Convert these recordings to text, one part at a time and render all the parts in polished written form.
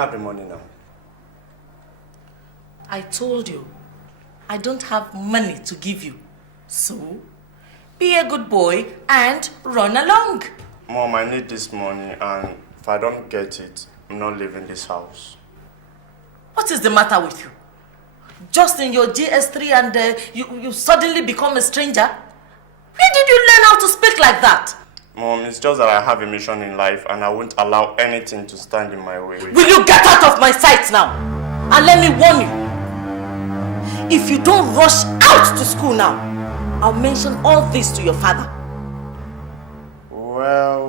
have the money now. I told you, I don't have money to give you. So, be a good boy and run along. Mom, I need this money, and if I don't get it, I'm not leaving this house. What is the matter with you? Just in your GS3 and you suddenly become a stranger? Where did you learn how to speak like that? Mom, it's just that I have a mission in life and I won't allow anything to stand in my way. Will you get out of my sight now? And let me warn you. If you don't rush out to school now, I'll mention all this to your father. Well.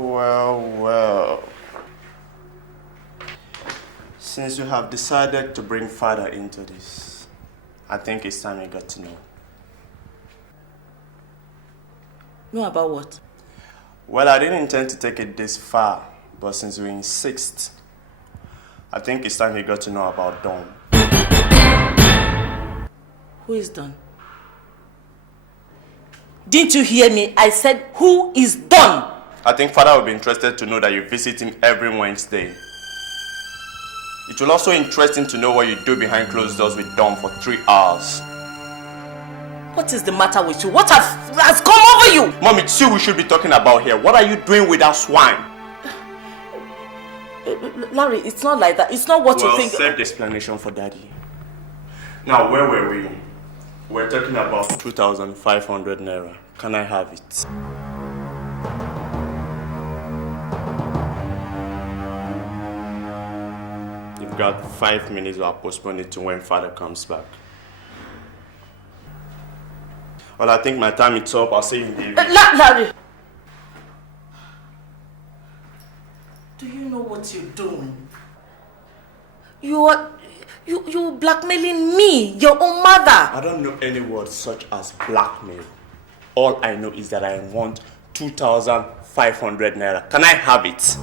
Since you have decided to bring father into this, I think it's time you got to know. Know about what? Well, I didn't intend to take it this far, but since you insist, I think it's time you got to know about Dawn. Who is Dawn? Didn't you hear me? I said, who is Dawn? I think father will be interested to know that you visit him every Wednesday. It will also interest him to know what you do behind closed doors with Dawn for 3 hours. What is the matter with you? What has come over you? Mom, it's you we should be talking about here. What are you doing with that swine? Larry, it's not like that. It's not what you think. Save the explanation for daddy. Now, where were we? We're talking about 2,500 naira. Can I have it? You've got 5 minutes or I'll postpone it to when father comes back. Well, I think my time is up. I'll see you in the evening. Larry! Do you know what you're doing? You're blackmailing me, your own mother. I don't know any word such as blackmail. All I know is that I want 2,500 naira. Can I have it?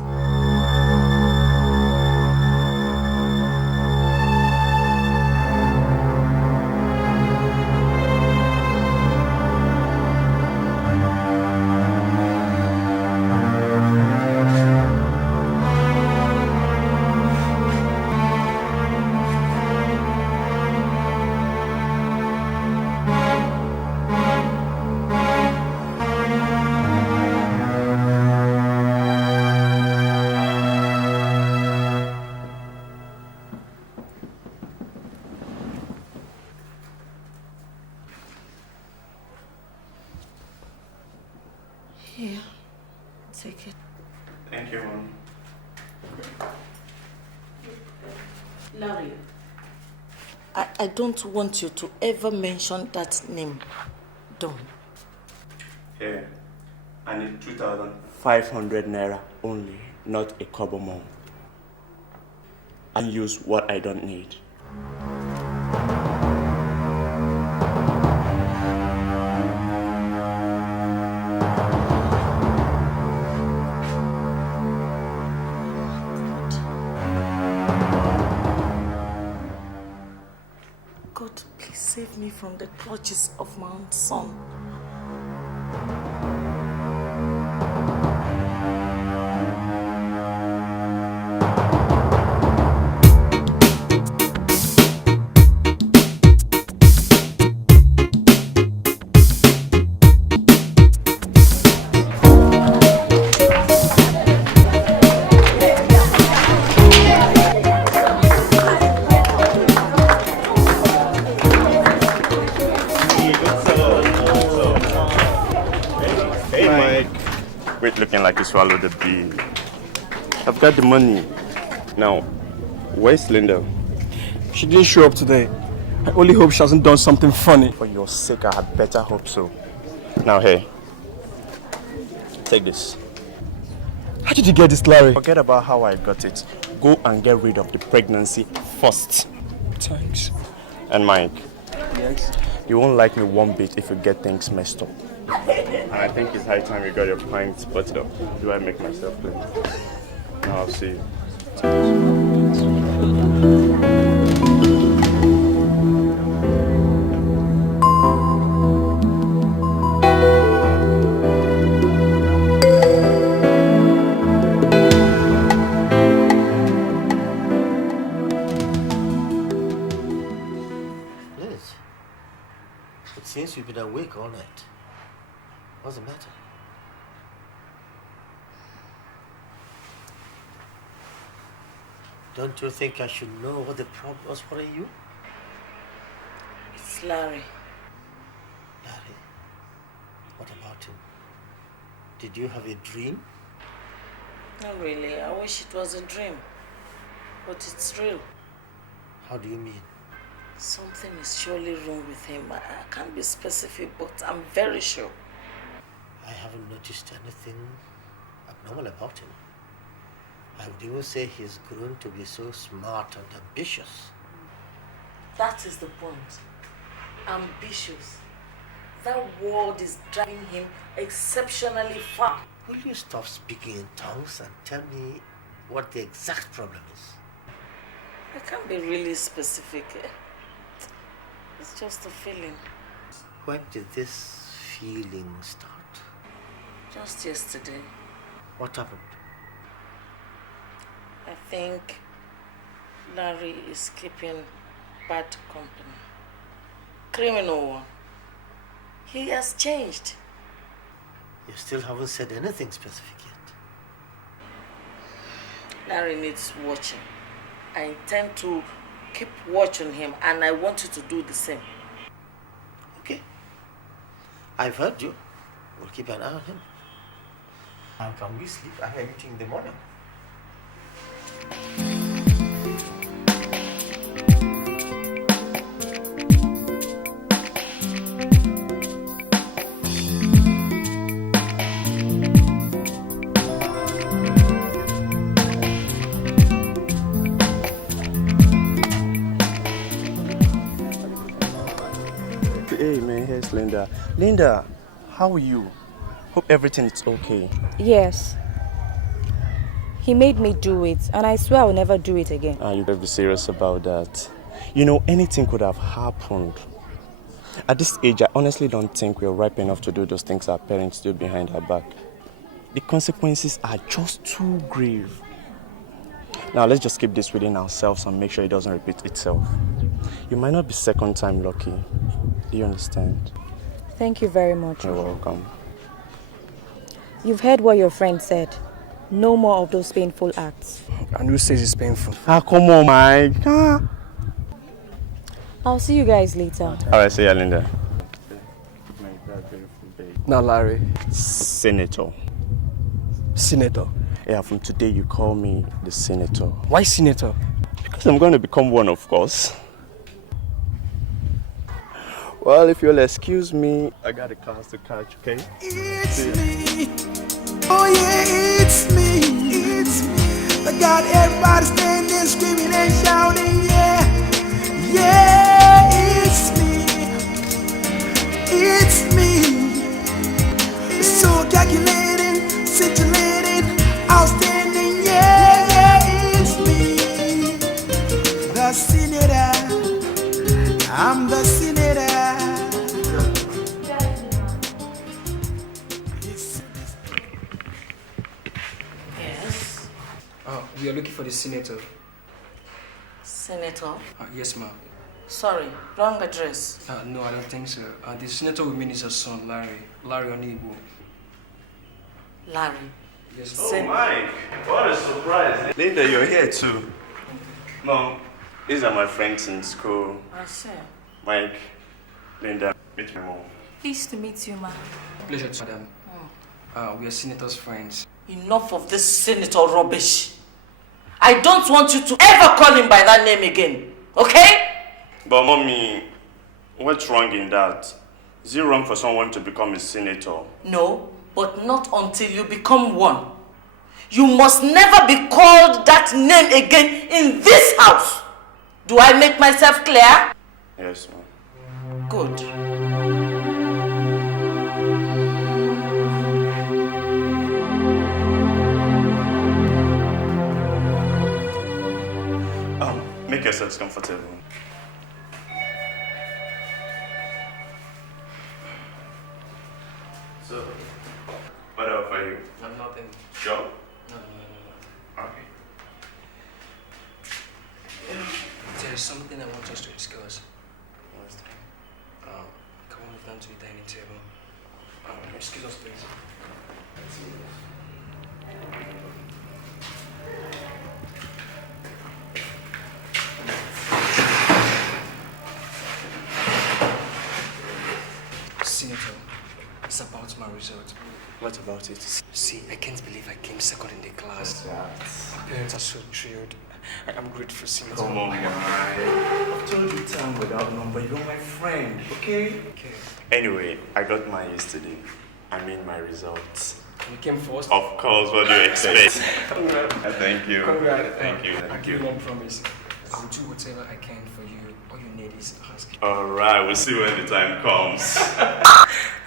Here, take it. Thank you, Mom. Larry, I don't want you to ever mention that name, Dawn. Here, I need 2,500 naira only, not a kobo more. And use what I don't need. God, please save me from the clutches of my own son. Looking like you swallowed the bee. I've got the money. Now, where's Linda? She didn't show up today. I only hope she hasn't done something funny. For your sake, I had better hope so. Now, hey, take this. How did you get this, Larry? Forget about how I got it. Go and get rid of the pregnancy first. Thanks. And Mike. Yes? You won't like me one bit if you get things messed up. And I think it's high time you got your pints buttered up. Do I make myself clean? Now I'll see you. It seems you've been awake all night. What's the matter? Don't you think I should know what the problem was for you? It's Larry. Larry? What about him? Did you have a dream? Not really. I wish it was a dream. But it's real. How do you mean? Something is surely wrong with him. I can't be specific, but I'm very sure. I haven't noticed anything abnormal about him. I would even say he's grown to be so smart and ambitious. That is the point. Ambitious. That word is driving him exceptionally far. Will you stop speaking in tongues and tell me what the exact problem is? I can't be really specific. It's just a feeling. When did this feeling start? Just yesterday. What happened? I think Larry is keeping bad company. Criminal one. He has changed. You still haven't said anything specific yet. Larry needs watching. I intend to keep watching him, and I want you to do the same. Okay. I've heard you. We'll keep an eye on him. And can we sleep? I have a meeting in the morning. Hey man, here's Linda. Linda, how are you? Hope everything is okay. Yes. He made me do it, and I swear I'll never do it again. You better be serious about that. You know, anything could have happened. At this age, I honestly don't think we're ripe enough to do those things our parents do behind our back. The consequences are just too grave. Now, let's just keep this within ourselves and make sure it doesn't repeat itself. You might not be second time lucky. Do you understand? Thank you very much. You're welcome. You've heard what your friend said. No more of those painful acts. And who says it's painful? Come on, Mike. I'll see you guys later. Alright, see ya, Linda. Now, Larry. Senator. Senator. Yeah, from today you call me the Senator. Why Senator? Because I'm going to become one, of course. Well, if you'll excuse me, I got a class to catch, okay? It's me. Oh yeah, it's me. It's me. I got everybody standing, screaming and shouting, yeah. Yeah, it's me. It's me. So calculating, scintillating, outstanding, yeah, yeah, it's me. The Senator. I'm the Senator. Yes. We are looking for the senator. Senator? Yes, ma'am. Sorry, wrong address. No, I don't think so. The senator we mean is her son, Larry. Larry Onibo. Larry. Yes, Oh, Mike, what a surprise. Linda, you're here too. Mom, these are my friends in school. I see. Mike, Linda, meet my mom. Pleased to meet you, ma. Pleasure, madam. We are senator's friends. Enough of this senator rubbish. I don't want you to ever call him by that name again, okay? But mommy, what's wrong in that? Is it wrong for someone to become a senator? No, but not until you become one. You must never be called that name again in this house. Do I make myself clear? Yes, ma'am. Good. Make yourselves comfortable. So, what else for you? Nothing. Sure? No. Okay. There is something I want us to discuss. What's that? Come on down to the dining table. Excuse us, please. Senator, it's about my result. What about it? See, I can't believe I came second in the class. My parents are so thrilled. I'm grateful, Senator. Come on, man. I've told you time without number. You're my friend, okay? Okay. Anyway, I got my yesterday. I mean my results. You came first? Of course, what do you expect? Congrats. Thank you. Congrats. Thank you. I Thank give you. you one promise. I'll do whatever I can for you. All you need is ask. Alright, we'll see when the time comes.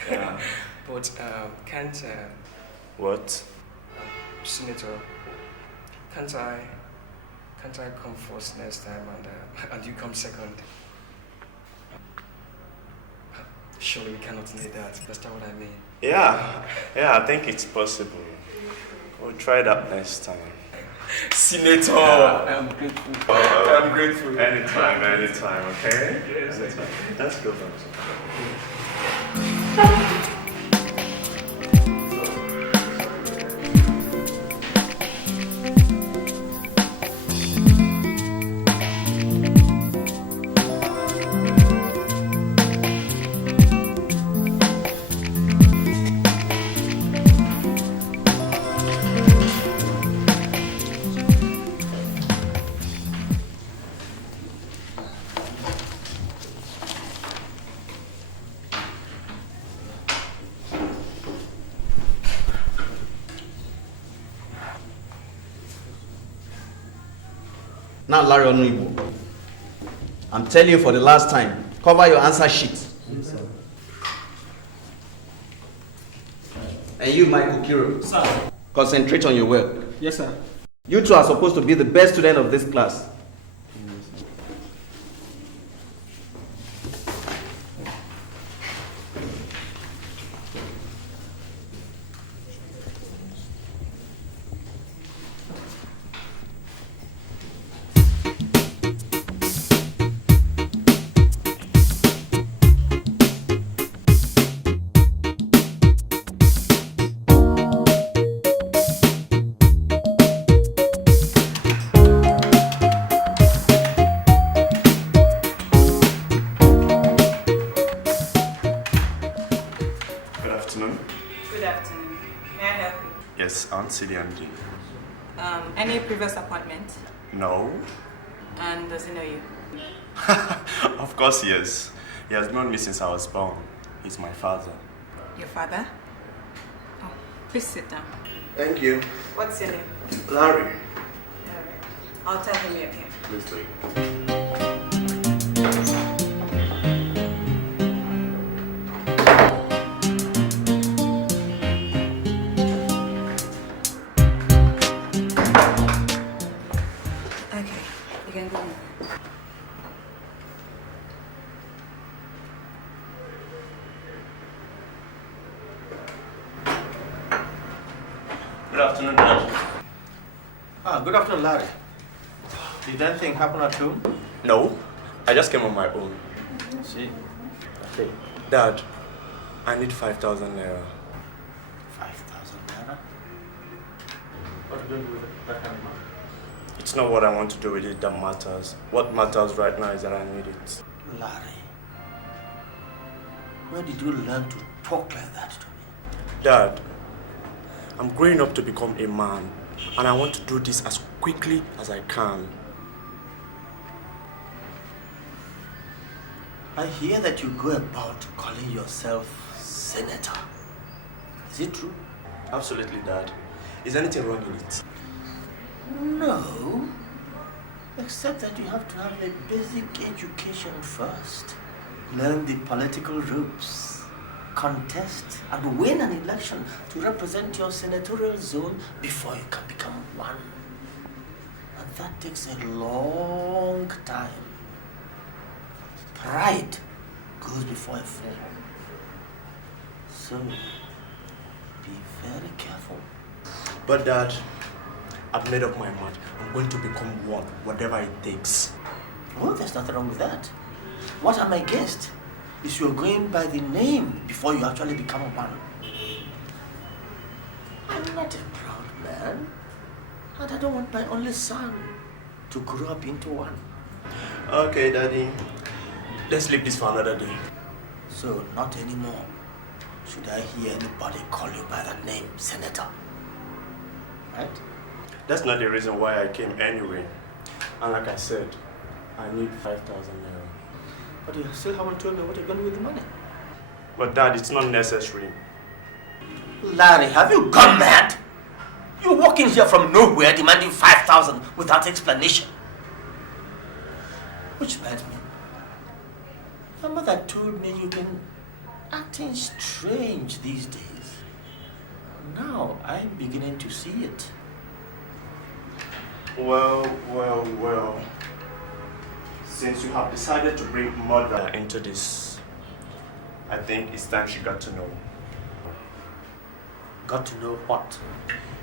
Yeah. But can't What? Senator, can't I come first next time and you come second? Surely we cannot need that. That's not what I mean. Yeah, I think it's possible. We'll try that next time. Senator, I'm grateful. I'm grateful. Anytime, okay? Yes, Anytime. Let's go, friends. Now, Larry Onuibo, I'm telling you for the last time, cover your answer sheet. Yes, sir. And you, Michael Kiro, Sir. concentrate on your work. Yes, sir. You two are supposed to be the best student of this class. CDMD. Any previous appointment? No. And does he know you? Of course, yes. He has known me since I was born. He's my father. Your father? Oh, please sit down. Thank you. What's your name? Larry. Larry. I'll tell him you're here. Please do. Good afternoon, Larry. Did anything happen at home? No, I just came on my own. See. Okay. Dad, I need 5,000 naira. 5,000 naira? What are you doing with that kind of money? It's not what I want to do with it that matters. What matters right now is that I need it. Larry, where did you learn to talk like that to me? Dad, I'm growing up to become a man. And I want to do this as quickly as I can. I hear that you go about calling yourself senator. Is it true? Absolutely, Dad. Is anything wrong in it? No. Except that you have to have a basic education first. Learn the political ropes. Contest and win an election to represent your senatorial zone before you can become one. And that takes a long time. Pride goes before a fall. So, be very careful. But Dad, I've made up my mind. I'm going to become one, whatever it takes. Oh, there's nothing wrong with that. What am I against? is you're going by the name before you actually become one. I'm not a proud man, and I don't want my only son to grow up into one. Okay, Daddy. Let's leave this for another day. So, not anymore. Should I hear anybody call you by that name, Senator? Right? That's not the reason why I came anyway. And like I said, I need 5,000 naira. But you still haven't told me what you're going to do with the money. But Dad, it's not necessary. Larry, have you gone mad? You're walking here from nowhere demanding 5,000 without explanation. Which reminds me, your mother told me you've been acting strange these days. Now I'm beginning to see it. Well. Since you have decided to bring mother into this, I think it's time she got to know. Got to know what?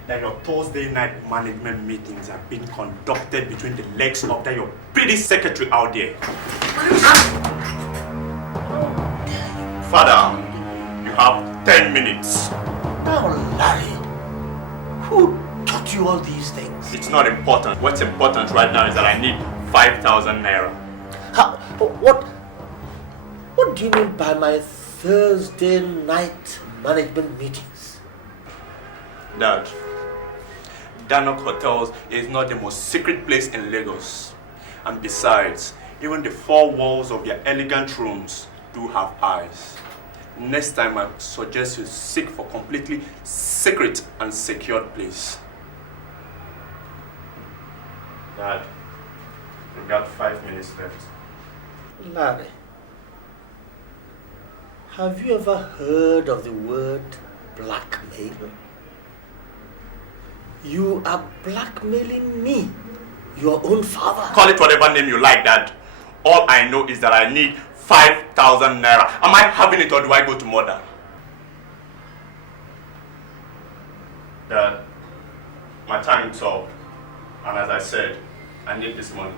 That your Thursday night management meetings are being conducted between the legs of that your pretty secretary out there. Father, you have 10 minutes. Now, Larry, who taught you all these things? It's not important. What's important right now is that I need 5,000 naira. What do you mean by my Thursday night management meetings? Dad, Danok Hotels is not the most secret place in Lagos. And besides, even the four walls of your elegant rooms do have eyes. Next time I suggest you seek for completely secret and secured place. Dad, we've got 5 minutes left. Larry, have you ever heard of the word blackmail? You are blackmailing me, your own father. Call it whatever name you like, Dad. All I know is that I need 5,000 naira. Am I having it or do I go to mother? Dad, my time is up. And as I said, I need this money.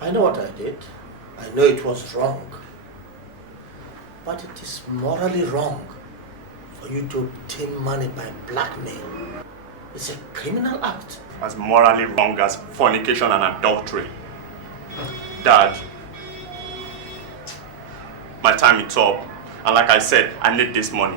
I know what I did. I know it was wrong. But it is morally wrong for you to obtain money by blackmail. It's a criminal act. As morally wrong as fornication and adultery. Dad, my time is up. And like I said, I need this money.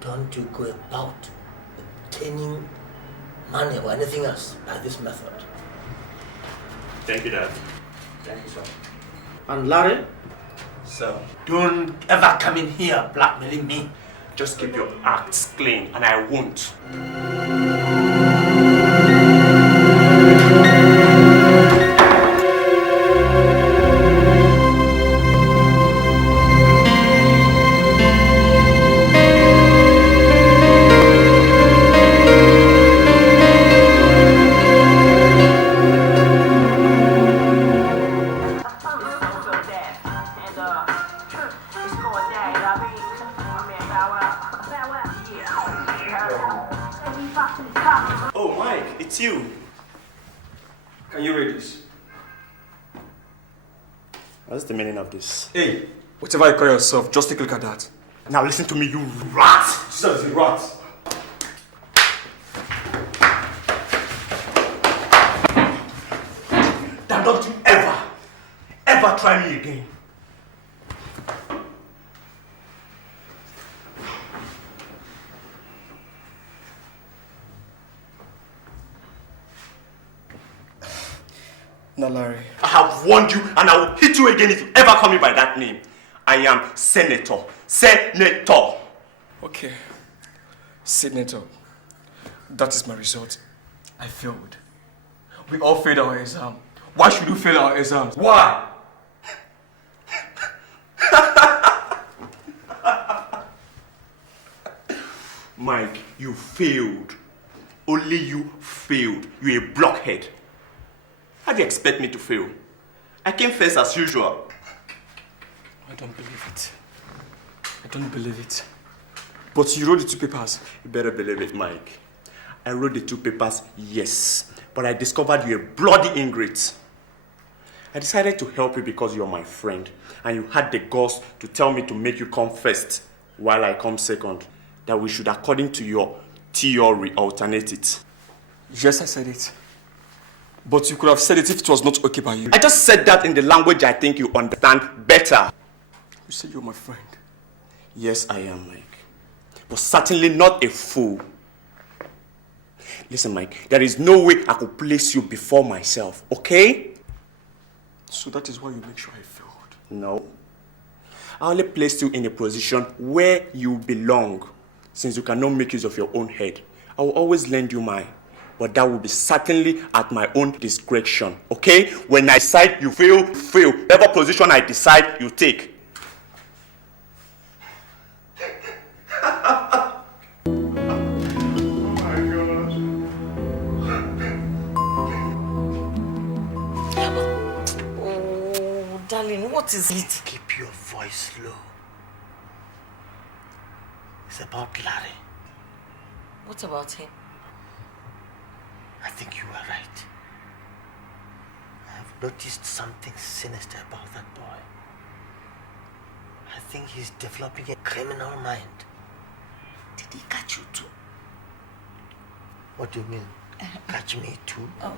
Don't you go about obtaining money or anything else by this method. Thank you, Dad. Thank you, sir. And Larry? Sir. Don't ever come in here blackmailing me. Just keep your acts clean and I won't. Oh, Mike, it's you. Can you read this? What's the meaning of this? Hey, whatever you call yourself, just take a look at that. Now listen to me, you rat! Jesus, you rat. Now don't you ever try me again. No, Larry. I have warned you and I will hit you again if you ever call me by that name. I am Senator. Senator! Okay. Senator, that is my result. I failed. We all failed our exam. Why should we fail our exams? Why? Mike, you failed. Only you failed. You're a blockhead. How do you expect me to fail? I came first as usual. I don't believe it. I don't believe it. But you wrote the 2 papers. You better believe it, Mike. I wrote the 2 papers, yes. But I discovered you're a bloody ingrate. I decided to help you because you're my friend. And you had the guts to tell me to make you come first while I come second. That we should, according to your theory, alternate it. Yes, I said it. But you could have said it if it was not okay by you. I just said that in the language I think you understand better. You said you're my friend. Yes, I am, Mike. But certainly not a fool. Listen, Mike, there is no way I could place you before myself, okay? So that is why you make sure I failed. No. I only placed you in a position where you belong. Since you cannot make use of your own head, I will always lend you mine. But that will be certainly at my own discretion, okay? When I decide you fail, fail. Whatever position I decide, you take. Oh, darling, what is it? Keep your voice low. It's about Larry. What about him? I think you are right. I have noticed something sinister about that boy. I think he's developing a criminal mind. Did he catch you too? What do you mean? Catch me too? Oh,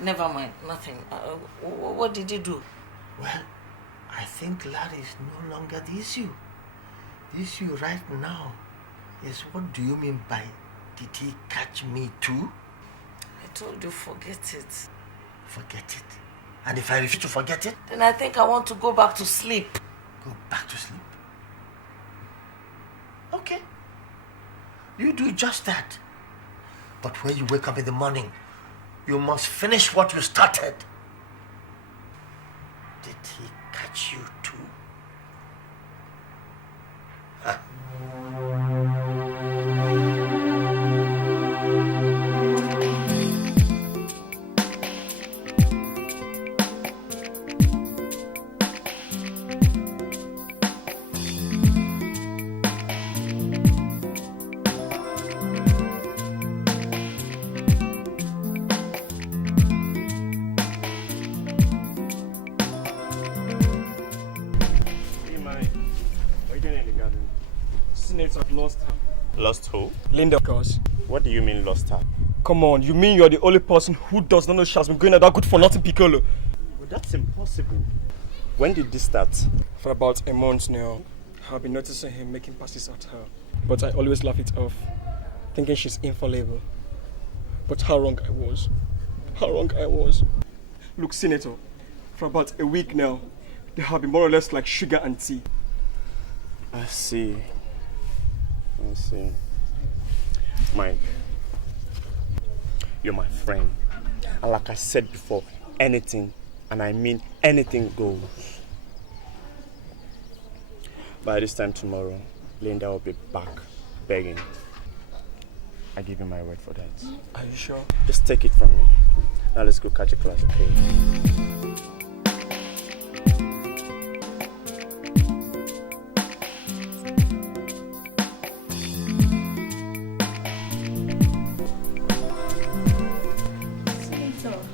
never mind, nothing. What did he do? Well, I think Larry is no longer the issue. The issue right now is, what do you mean by, did he catch me too? I told you, forget it. Forget it? And if I refuse to forget it? Then I think I want to go back to sleep. Go back to sleep? Okay. You do just that. But when you wake up in the morning, you must finish what you started. Did he catch you too? Huh? I've lost her. Lost who? Linda, of course. What do you mean lost her? Come on, you mean you're the only person who does not know she has been going at that good for nothing Piccolo? Well, that's impossible. When did this start? For about a month now. I've been noticing him making passes at her. But I always laugh it off, thinking she's infallible. But how wrong I was. How wrong I was. Look, Senator, for about a week now, they have been more or less like sugar and tea. I see. Mike, you're my friend. And like I said before, anything, and I mean anything goes. By this time tomorrow, Linda will be back begging. I give you my word for that. Are you sure? Just take it from me. Now let's go catch a class, okay?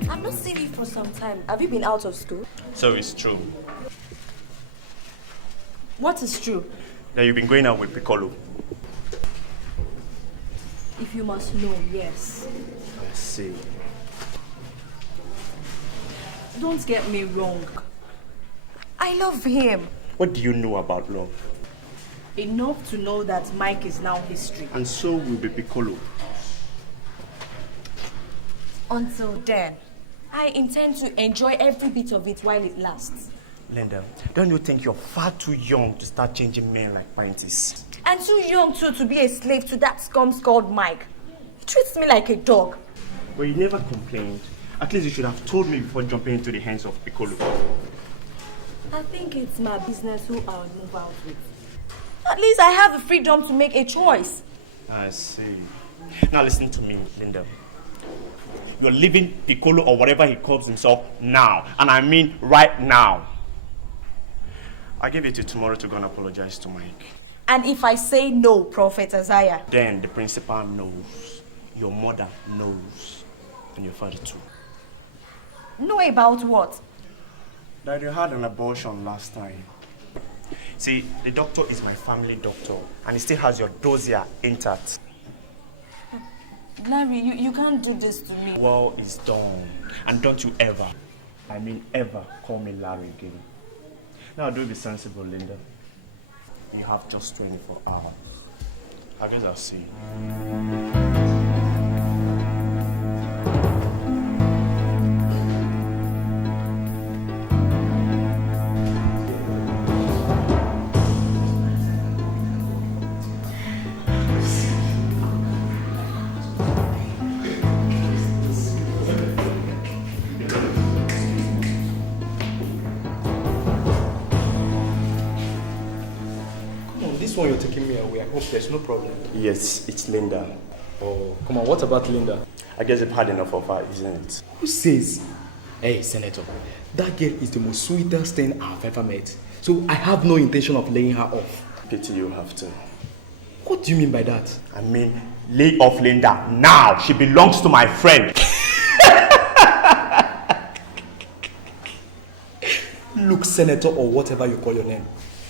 I've not seen you for some time. Have you been out of school? So it's true What is true? that you've been going out with Piccolo. If you must know, yes. I see. Don't get me wrong. I love him. What do you know about love? Enough to know that Mike is now history. And so will be Piccolo. Until then, I intend to enjoy every bit of it while it lasts. Linda, don't you think you're far too young to start changing men like panties? And too young too to be a slave to that scum called Mike. He treats me like a dog. But you never complained. At least you should have told me before jumping into the hands of Piccolo. I think it's my business who I'll move out with. At least I have the freedom to make a choice. I see. Now listen to me, Linda. You're leaving Piccolo or whatever he calls himself now. And I mean right now. I give it to tomorrow to go and apologize to Mike. And if I say no, Prophet Isaiah? Then the principal knows. Your mother knows. And your father too. Know about what? That you had an abortion last time. See, the doctor is my family doctor. And he still has your dossier intact. Larry, you can't do this to me. Well, it's done. And don't you ever, I mean ever, call me Larry again. Now do be sensible, Linda. You have just 24 hours. I guess I'll see you. This one you're taking me away. I hope there's no problem. Yes, it's Linda. Oh, come on. What about Linda? I guess you've had enough of her, isn't it? Who says? Hey, Senator, that girl is the most sweetest thing I've ever met. So I have no intention of laying her off. Pity you have to. What do you mean by that? I mean, lay off Linda now. She belongs to my friend. Look, Senator, or whatever you call your name,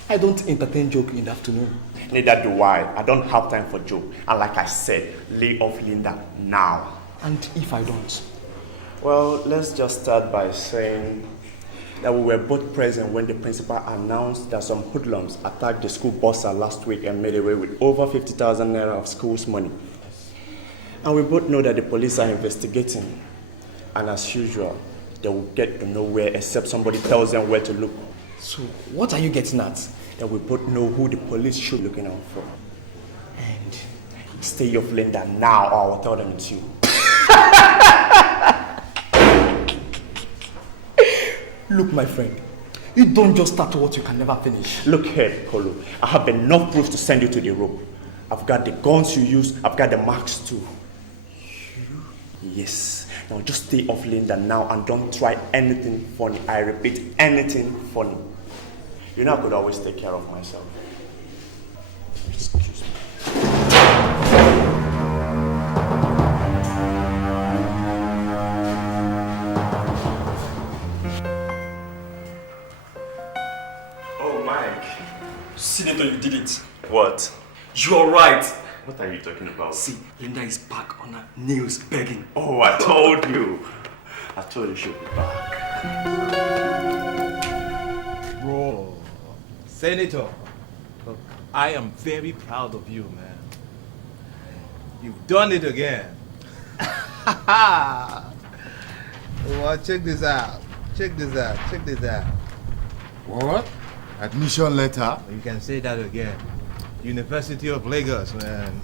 I don't entertain joke in the afternoon. Neither do I. I don't have time for joke. And like I said, lay off Linda now. And if I don't? Well, let's just start by saying that we were both present when the principal announced that some hoodlums attacked the school bursar last week and made away with over 50,000 naira of school's money. And we both know that the police are investigating. And as usual, they will get to nowhere except somebody tells them where to look. So, what are you getting at? That we both know who the police should be looking out for. And stay off Linda now or I will tell them it's you. Look, my friend, you don't just start what you can never finish. Look here, Kolo. I have enough proof to send you to the rope. I've got the guns you use. I've got the marks too. Yes. Now just stay off Linda now and don't try anything funny. I repeat, anything funny. You know I could always take care of myself. Excuse me. Oh, Mike. Senator, you did it. What? You're right. What are you talking about? See, Linda is back on her knees begging. Oh, I told you. I told you she'll be back. Bro, Senator, look, I am very proud of you, man. You've done it again. Well, check this out. Check this out. Check this out. What? Admission letter. You can say that again. University of Lagos, man.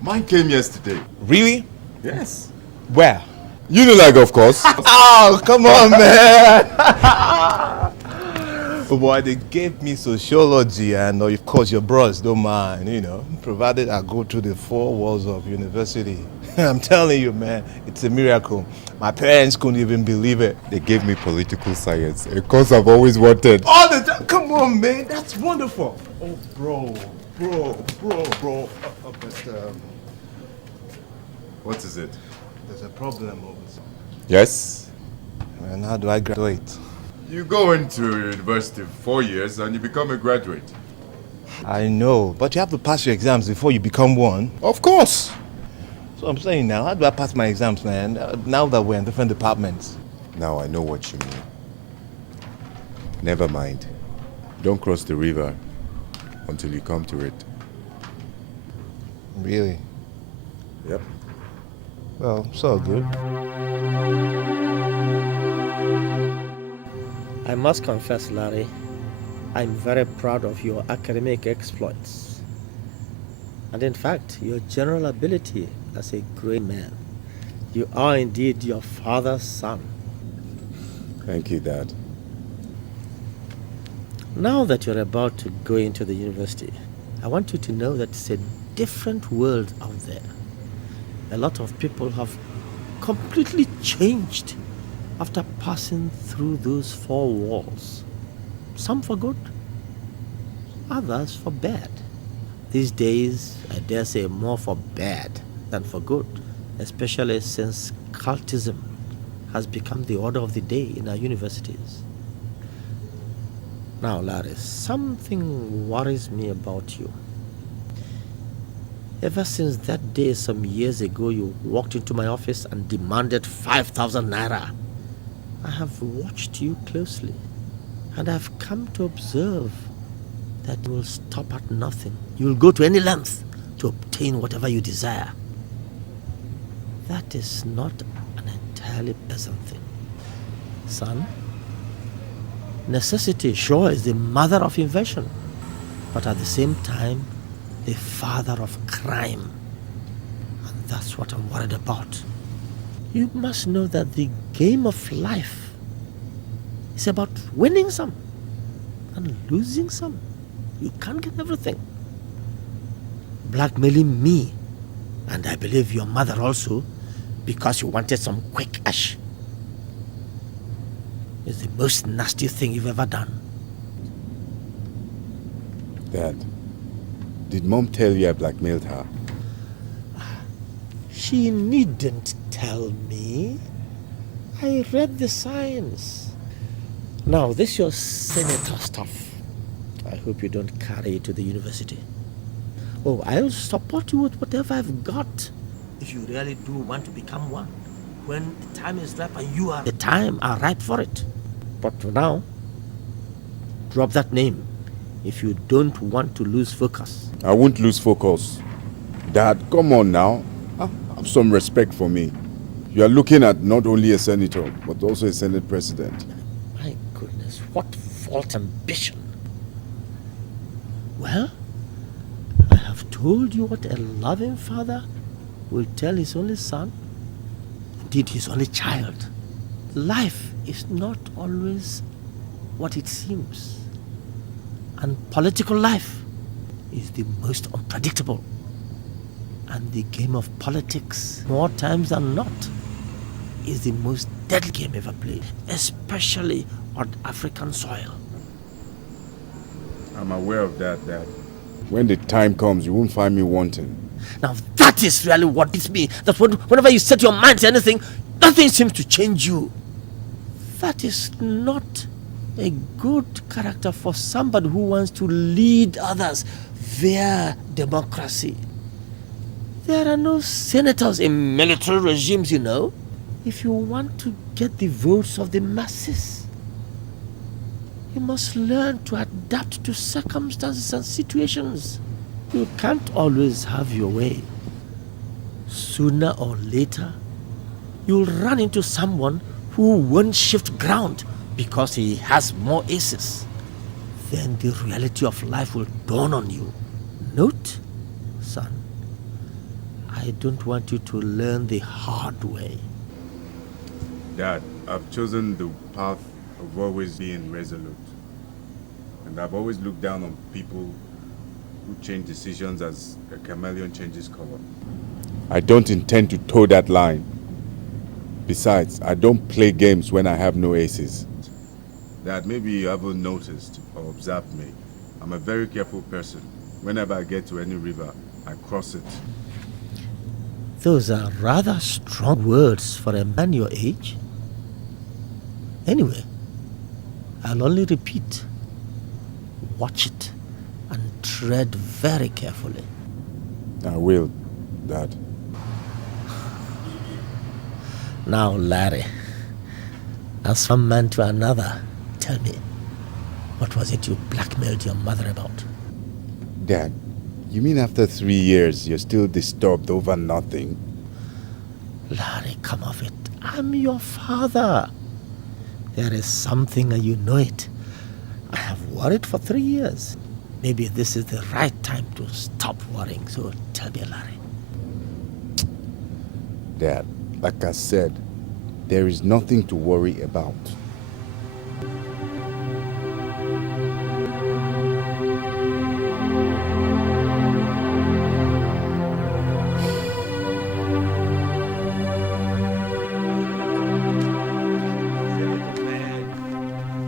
Mine came yesterday. Really? Yes. Where? Unilag, of course. Oh, come on, man. Oh, boy, they gave me sociology, and of course your bros don't mind, you know, provided I go through the 4 walls of university. I'm telling you, man, it's a miracle. My parents couldn't even believe it. They gave me political science, a course I've always wanted. All the time. Come on, man, that's wonderful. Oh, bro. But What is it? there's a problem, officer. Yes? And how do I graduate? You go into university 4 years and you become a graduate. I know, but you have to pass your exams before you become one. Of course. So I'm saying now, how do I pass my exams, man? Now that we're in different departments. Now I know what you mean. Never mind. Don't cross the river until you come to it. Really? Yep. Well, it's all good. I must confess, Larry, I'm very proud of your academic exploits. And in fact, your general ability as a great man. You are indeed your father's son. Thank you, Dad. Now that you're about to go into the university, I want you to know that it's a different world out there. A lot of people have completely changed after passing through those four walls. Some for good, others for bad. These days, I dare say more for bad than for good, especially since cultism has become the order of the day in our universities. Now, Larry, something worries me about you. Ever since that day some years ago you walked into my office and demanded 5,000 naira, I have watched you closely, and I've come to observe that you will stop at nothing. You will go to any length to obtain whatever you desire. That is not an entirely pleasant thing. Son, necessity sure is the mother of invention, but at the same time, the father of crime. And that's what I'm worried about. You must know that the game of life is about winning some and losing some. You can't get everything. Blackmailing me, and I believe your mother also, because you wanted some quick cash, is the most nasty thing you've ever done. Dad, did Mom tell you I blackmailed her? She needn't tell me. I read the signs. Now, this your senator stuff. I hope you don't carry it to the university. Oh, I'll support you with whatever I've got, if you really do want to become one. When the time is ripe and you are ripe for it. But for now, drop that name if you don't want to lose focus. I won't lose focus. Dad, come on now. Have some respect for me. You are looking at not only a senator, but also a Senate president. My goodness, what false ambition. Well, I have told you what a loving father will tell his only son, indeed his only child. Life is not always what it seems. And political life is the most unpredictable. And the game of politics, more times than not, is the most deadly game ever played, especially on African soil. I'm aware of that, Dad. When the time comes, you won't find me wanting. Now that is really what beats me. That whenever you set your mind to anything, nothing seems to change you. That is not a good character for somebody who wants to lead others via democracy. There are no senators in military regimes, you know. If you want to get the votes of the masses, you must learn to adapt to circumstances and situations. You can't always have your way. Sooner or later, you'll run into someone who won't shift ground because he has more aces. Then the reality of life will dawn on you. Note, son, I don't want you to learn the hard way. Dad, I've chosen the path of always being resolute. And I've always looked down on people who change decisions as a chameleon changes color. I don't intend to toe that line. Besides, I don't play games when I have no aces. Dad, maybe you haven't noticed or observed me. I'm a very careful person. Whenever I get to any river, I cross it. Those are rather strong words for a man your age. Anyway, I'll only repeat. Watch it and tread very carefully. I will, Dad. Now, Larry, as from man to another, tell me, what was it you blackmailed your mother about? Dad, you mean after 3 years you're still disturbed over nothing? Larry, come off it. I'm your father. There is something and you know it. I have worried for 3 years. Maybe this is the right time to stop worrying. So tell me, Larry. Dad, like I said, there is nothing to worry about.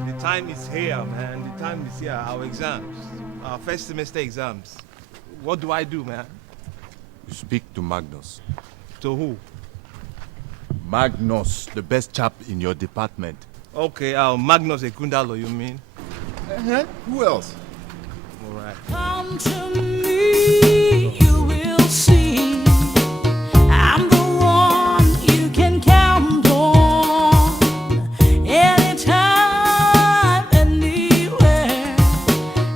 The time is here, man. The time is here. Our exams. Our first semester exams. What do I do, man? You speak to Magnus. To who? Magnus, the best chap in your department. Okay, Magnus Ekundalo, you mean? Uh-huh. Who else? All right. Come to me, you will see. I'm the one you can count on. Anytime, anywhere.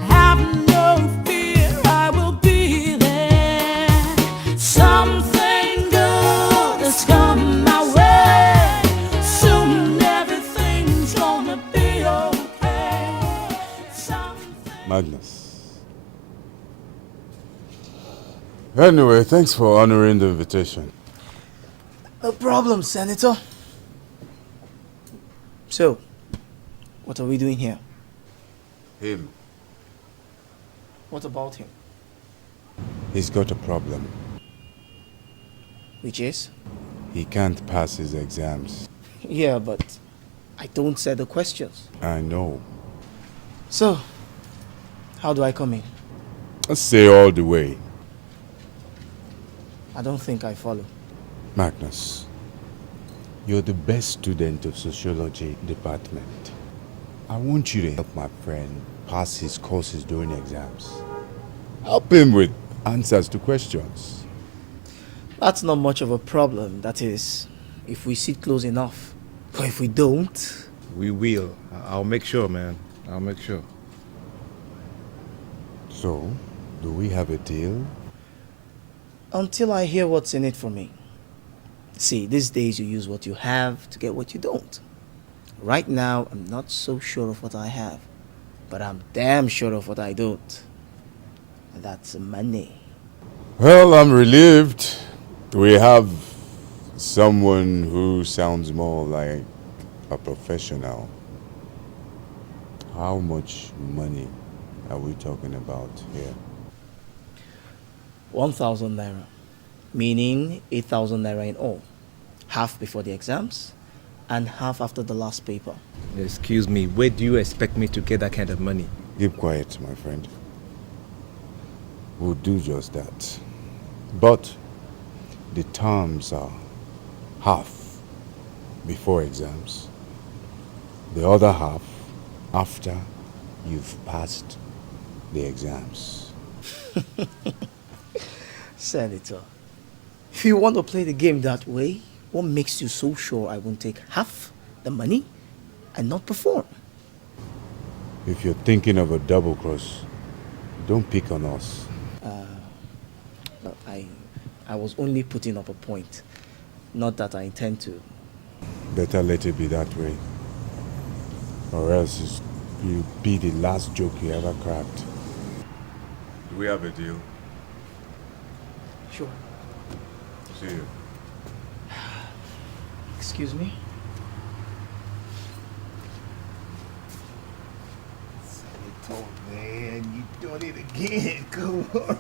Have no fear, I will be there. Something good has come my way. Soon everything's gonna be okay. Magnus. Anyway, thanks for honoring the invitation. No problem, Senator. So, what are we doing here? Him. What about him? He's got a problem. Which is? He can't pass his exams. Yeah, but I don't set the questions. I know. So, how do I come in? Let's say all the way. I don't think I follow. Magnus, you're the best student of sociology department. I want you to help my friend pass his courses during exams. Help him with answers to questions. That's not much of a problem. That is, if we sit close enough. But if we don't... We will. I'll make sure, man. I'll make sure. So, do we have a deal? Until I hear what's in it for me. See, these days you use what you have to get what you don't. Right now, I'm not so sure of what I have. But I'm damn sure of what I don't. And that's money. Well, I'm relieved. We have someone who sounds more like a professional. How much money are we talking about here? 1,000 naira, meaning 8,000 naira in all. Half before the exams, and half after the last paper. Excuse me, where do you expect me to get that kind of money? Keep quiet, my friend. We'll do just that. But the terms are half before exams, the other half after you've passed the exams. Senator, if you want to play the game that way, what makes you so sure I won't take half the money and not perform? If you're thinking of a double cross, don't pick on us. No, I was only putting up a point. Not that I intend to. Better let it be that way. Or else you'll be the last joke you ever cracked. Do we have a deal? Sure. See you. Excuse me? Senator, man, you done it again. Come on.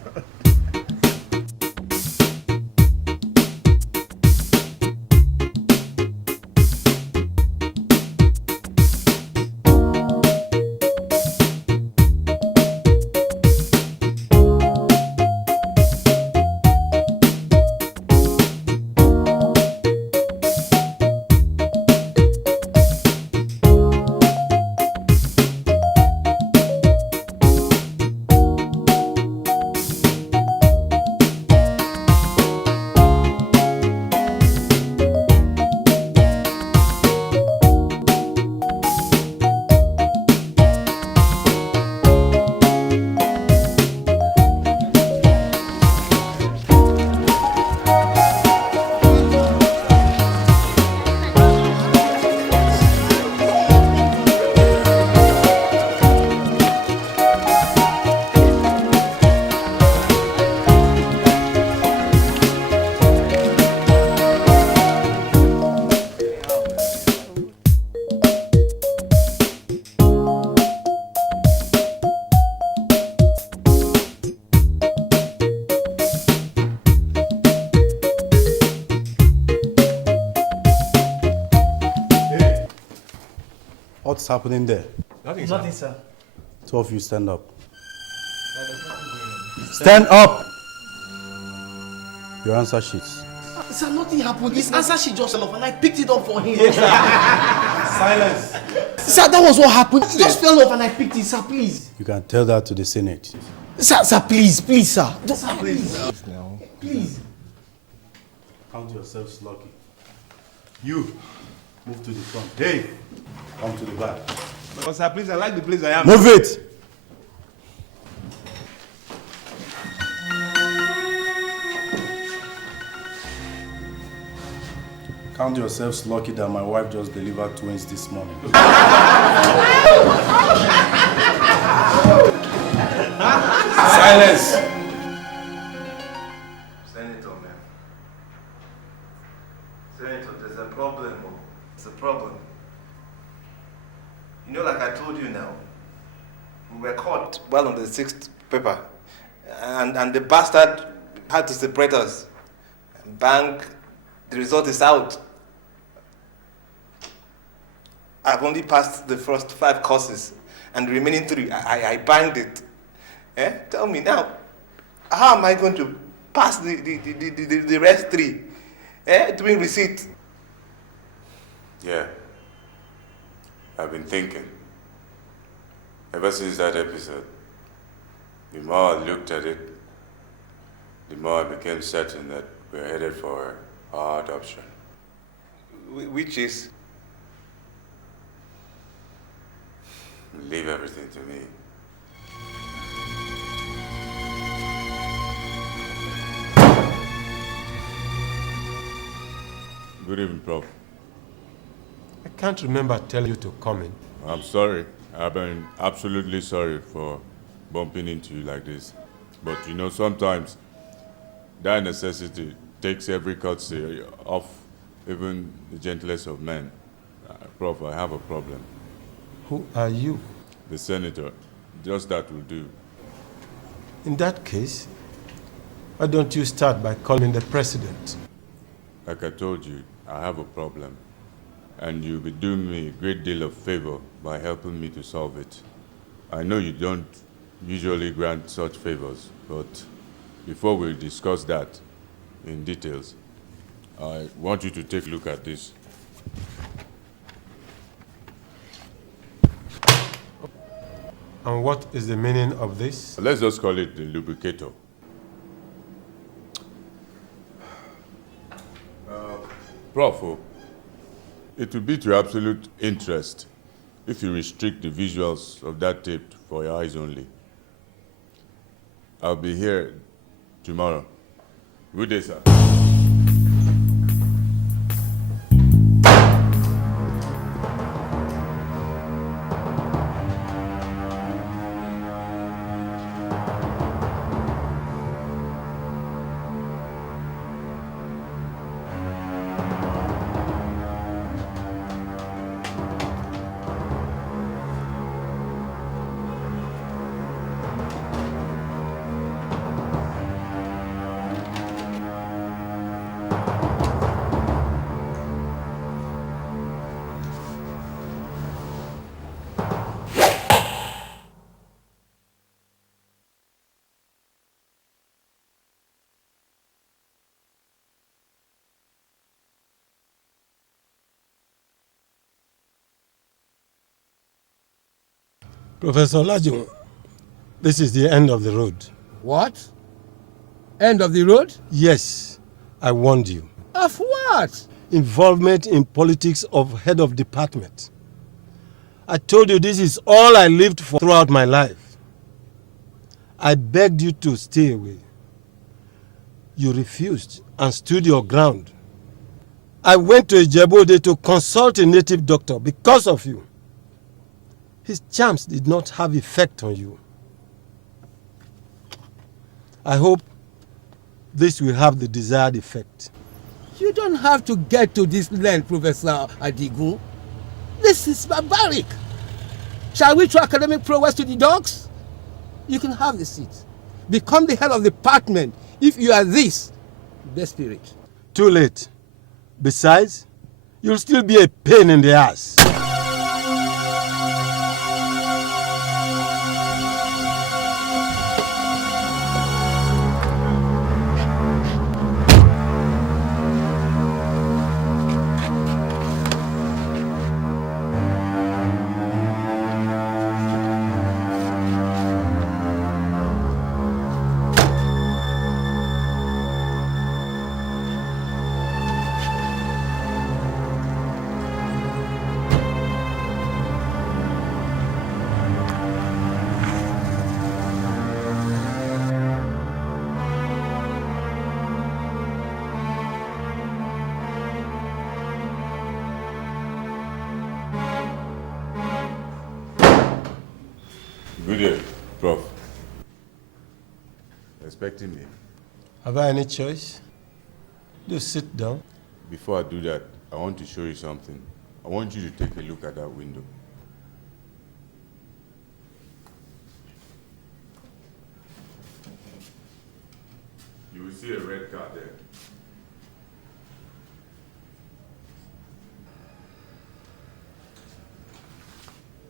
What's happening there? Nothing, sir. Two of you stand up. Stand up! Your answer sheets. Sir, nothing happened. His answer sheet just fell off and I picked it up for him. Silence! Sir, that was what happened. It just fell off and I picked it, sir, please. You can tell that to the Senate. Sir, please, sir. Sir, please. Please. Count yourselves lucky. You, move to the front. Hey, come to the back. But sir, please, I like the place I am. Move it! Count yourselves lucky that my wife just delivered twins this morning. Silence! Senator, man. Senator, there's a problem. It's a problem. You know, like I told you now, we were caught well on the 6th paper. And the bastard had to separate us. Bang, the result is out. I've only passed the first 5 courses, and the remaining 3, I banged it. Tell me now, how am I going to pass the rest 3? Doing receipt. Yeah. I've been thinking. Ever since that episode, the more I looked at it, the more I became certain that we're headed for a hard option. Which is? Leave everything to me. Good evening, Prof. I can't remember telling you to come in. I'm sorry. I've been absolutely sorry for bumping into you like this. But you know, sometimes that necessity takes every courtesy off even the gentlest of men. Prof, I have a problem. Who are you? The senator. Just that will do. In that case, why don't you start by calling the president? Like I told you, I have a problem. And you'll be doing me a great deal of favor by helping me to solve it. I know you don't usually grant such favors, but before we discuss that in details, I want you to take a look at this. And what is the meaning of this? Let's just call it the lubricator. Prof, it will be to your absolute interest if you restrict the visuals of that tape for your eyes only. I'll be here tomorrow. Good day, sir. Professor Olajuwon, this is the end of the road. What? End of the road? Yes, I warned you. Of what? Involvement in politics of head of department. I told you this is all I lived for throughout my life. I begged you to stay away. You refused and stood your ground. I went to Ijebu-Ode to consult a native doctor because of you. His charms did not have effect on you. I hope this will have the desired effect. You don't have to get to this length, Professor Adigun. This is barbaric. Shall we throw academic prowess to the dogs? You can have the seat. Become the head of the department if you are this desperate. Too late. Besides, you'll still be a pain in the ass. expecting me? Have I any choice? Just sit down. Before I do that, I want to show you something. I want you to take a look at that window. You will see a red car there.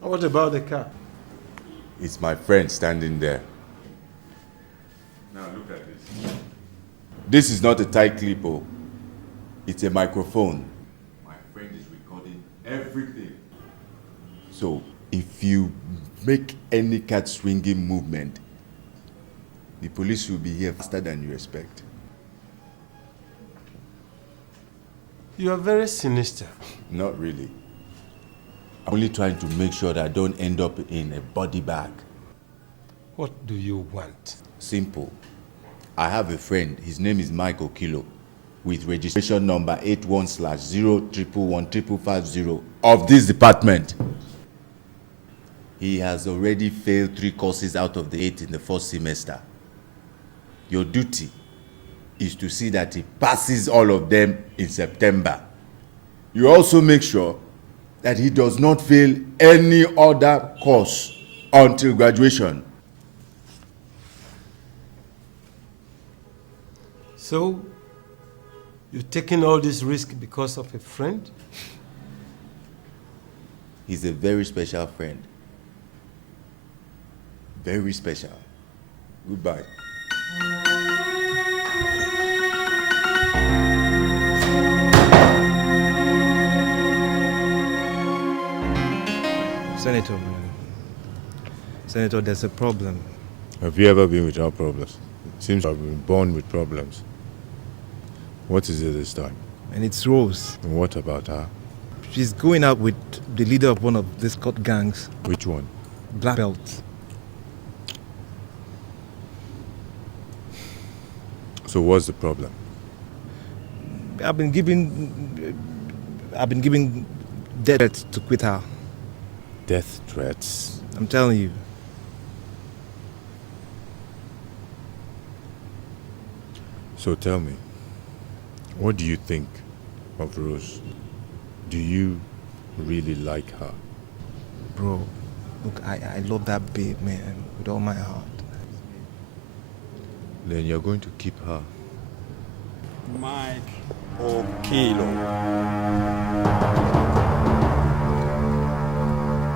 What about the car? It's my friend standing there. Now look at this. This is not a tight clip, oh. It's a microphone. My friend is recording everything. So if you make any card swinging movement, the police will be here faster than you expect. You are very sinister. Not really. I'm only trying to make sure that I don't end up in a body bag. What do you want? Simple. I have a friend, his name is Mike Okilo, with registration number 81/0111550 of this department. He has already failed 3 courses out of the 8 in the first semester. Your duty is to see that he passes all of them in September. You also make sure that he does not fail any other course until graduation. So, you're taking all this risk because of a friend? He's a very special friend. Very special. Goodbye. Senator, man. Senator, there's a problem. Have you ever been without problems? It seems I've been born with problems. What is it this time? And it's Rose. And what about her? She's going out with the leader of one of these court gangs. Which one? Black Belt. So what's the problem? I've been giving death threats to quit her. Death threats? I'm telling you. So tell me, what do you think of Rose? Do you really like her? Bro, look, I love that babe, man, with all my heart. Then you're going to keep her. Mike Okilo.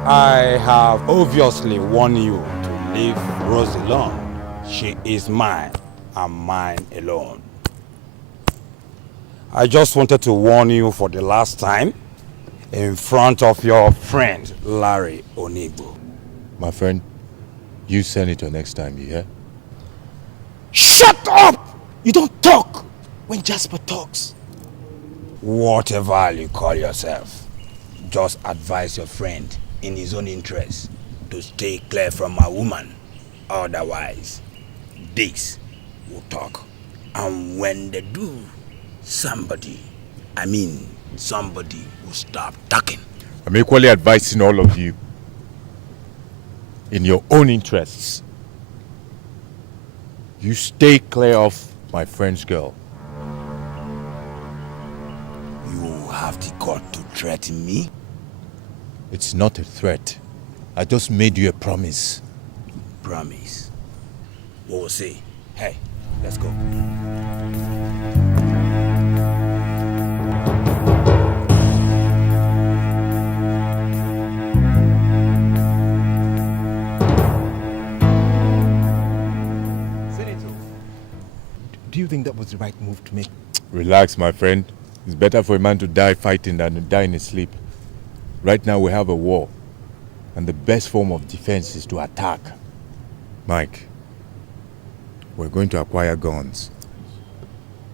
I have obviously warned you to leave Rose alone. She is mine and mine alone. I just wanted to warn you for the last time in front of your friend Larry Onigbo. My friend, you Senator next time, you hear? Shut up! You don't talk when Jasper talks. Whatever you call yourself, just advise your friend in his own interest to stay clear from my woman. Otherwise, this will talk. And when they do, somebody will stop talking. I'm equally advising all of you, in your own interests, you stay clear of my friend's girl. You have the gut to threaten me? It's not a threat. I just made you a promise. Promise? We'll see. Hey, let's go. Do you think that was the right move to make? Relax, my friend. It's better for a man to die fighting than to die in his sleep. Right now we have a war, and the best form of defense is to attack. Mike, we're going to acquire guns.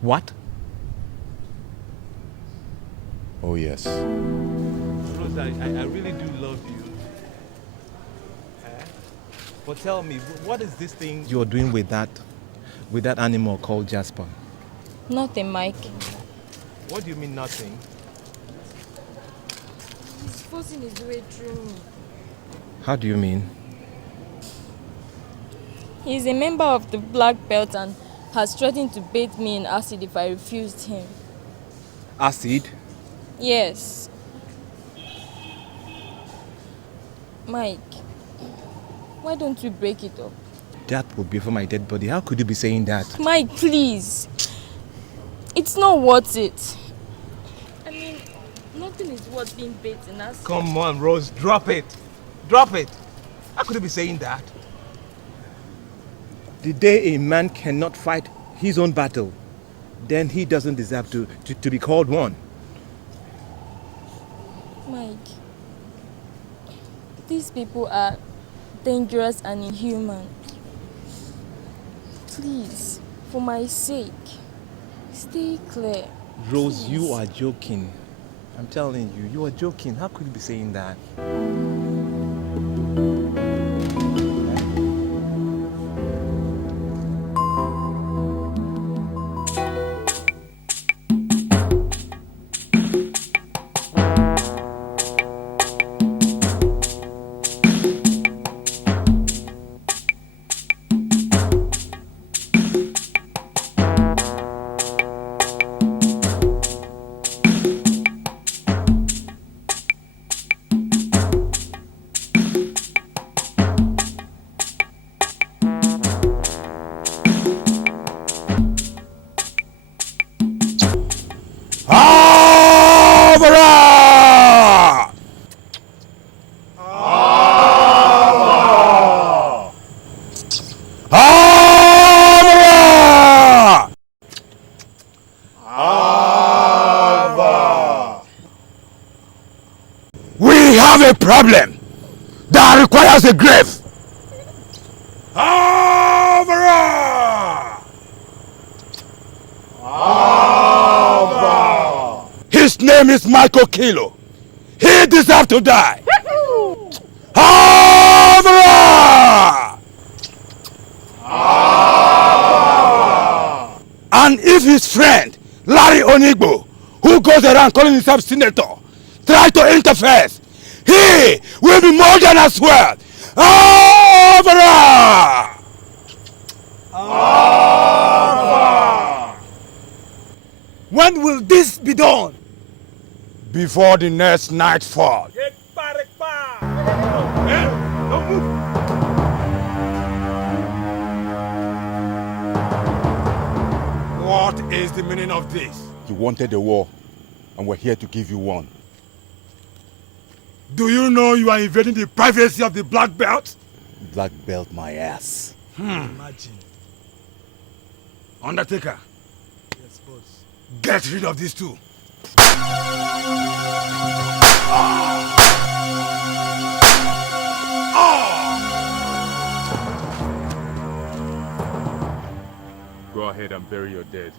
What? Oh, yes. Rose, I really do love you. But tell me, what is this thing you're doing with that animal called Jasper? Nothing, Mike. What do you mean nothing? He's forcing his way through me. How do you mean? He's a member of the Black Belt and has threatened to bathe me in acid if I refused him. Acid? Yes. Mike, why don't we break it up? That would be for my dead body. How could you be saying that? Mike, please. It's not worth it. I mean, nothing is worth being bathed in acid. Come on, Rose, drop it. Drop it. How could you be saying that? The day a man cannot fight his own battle, then he doesn't deserve to be called one. Mike, these people are dangerous and inhuman. Please, for my sake, stay clear. Rose, Please. you are joking. I'm telling you, you are joking. How could you be saying that? We have a problem that requires a grave. His name is Michael Kilo. He deserves to die. And if his friend, Larry Onigbo, who goes around calling himself senator, try to interfere, he will be murdered as well. When will this be done? Before the next nightfall. What is the meaning of this? You wanted a war, and we're here to give you one. Do you know you are invading the privacy of the black belt? Black belt my ass. Imagine. Undertaker, Yes, boss. get rid of these two. Go ahead and bury your dead.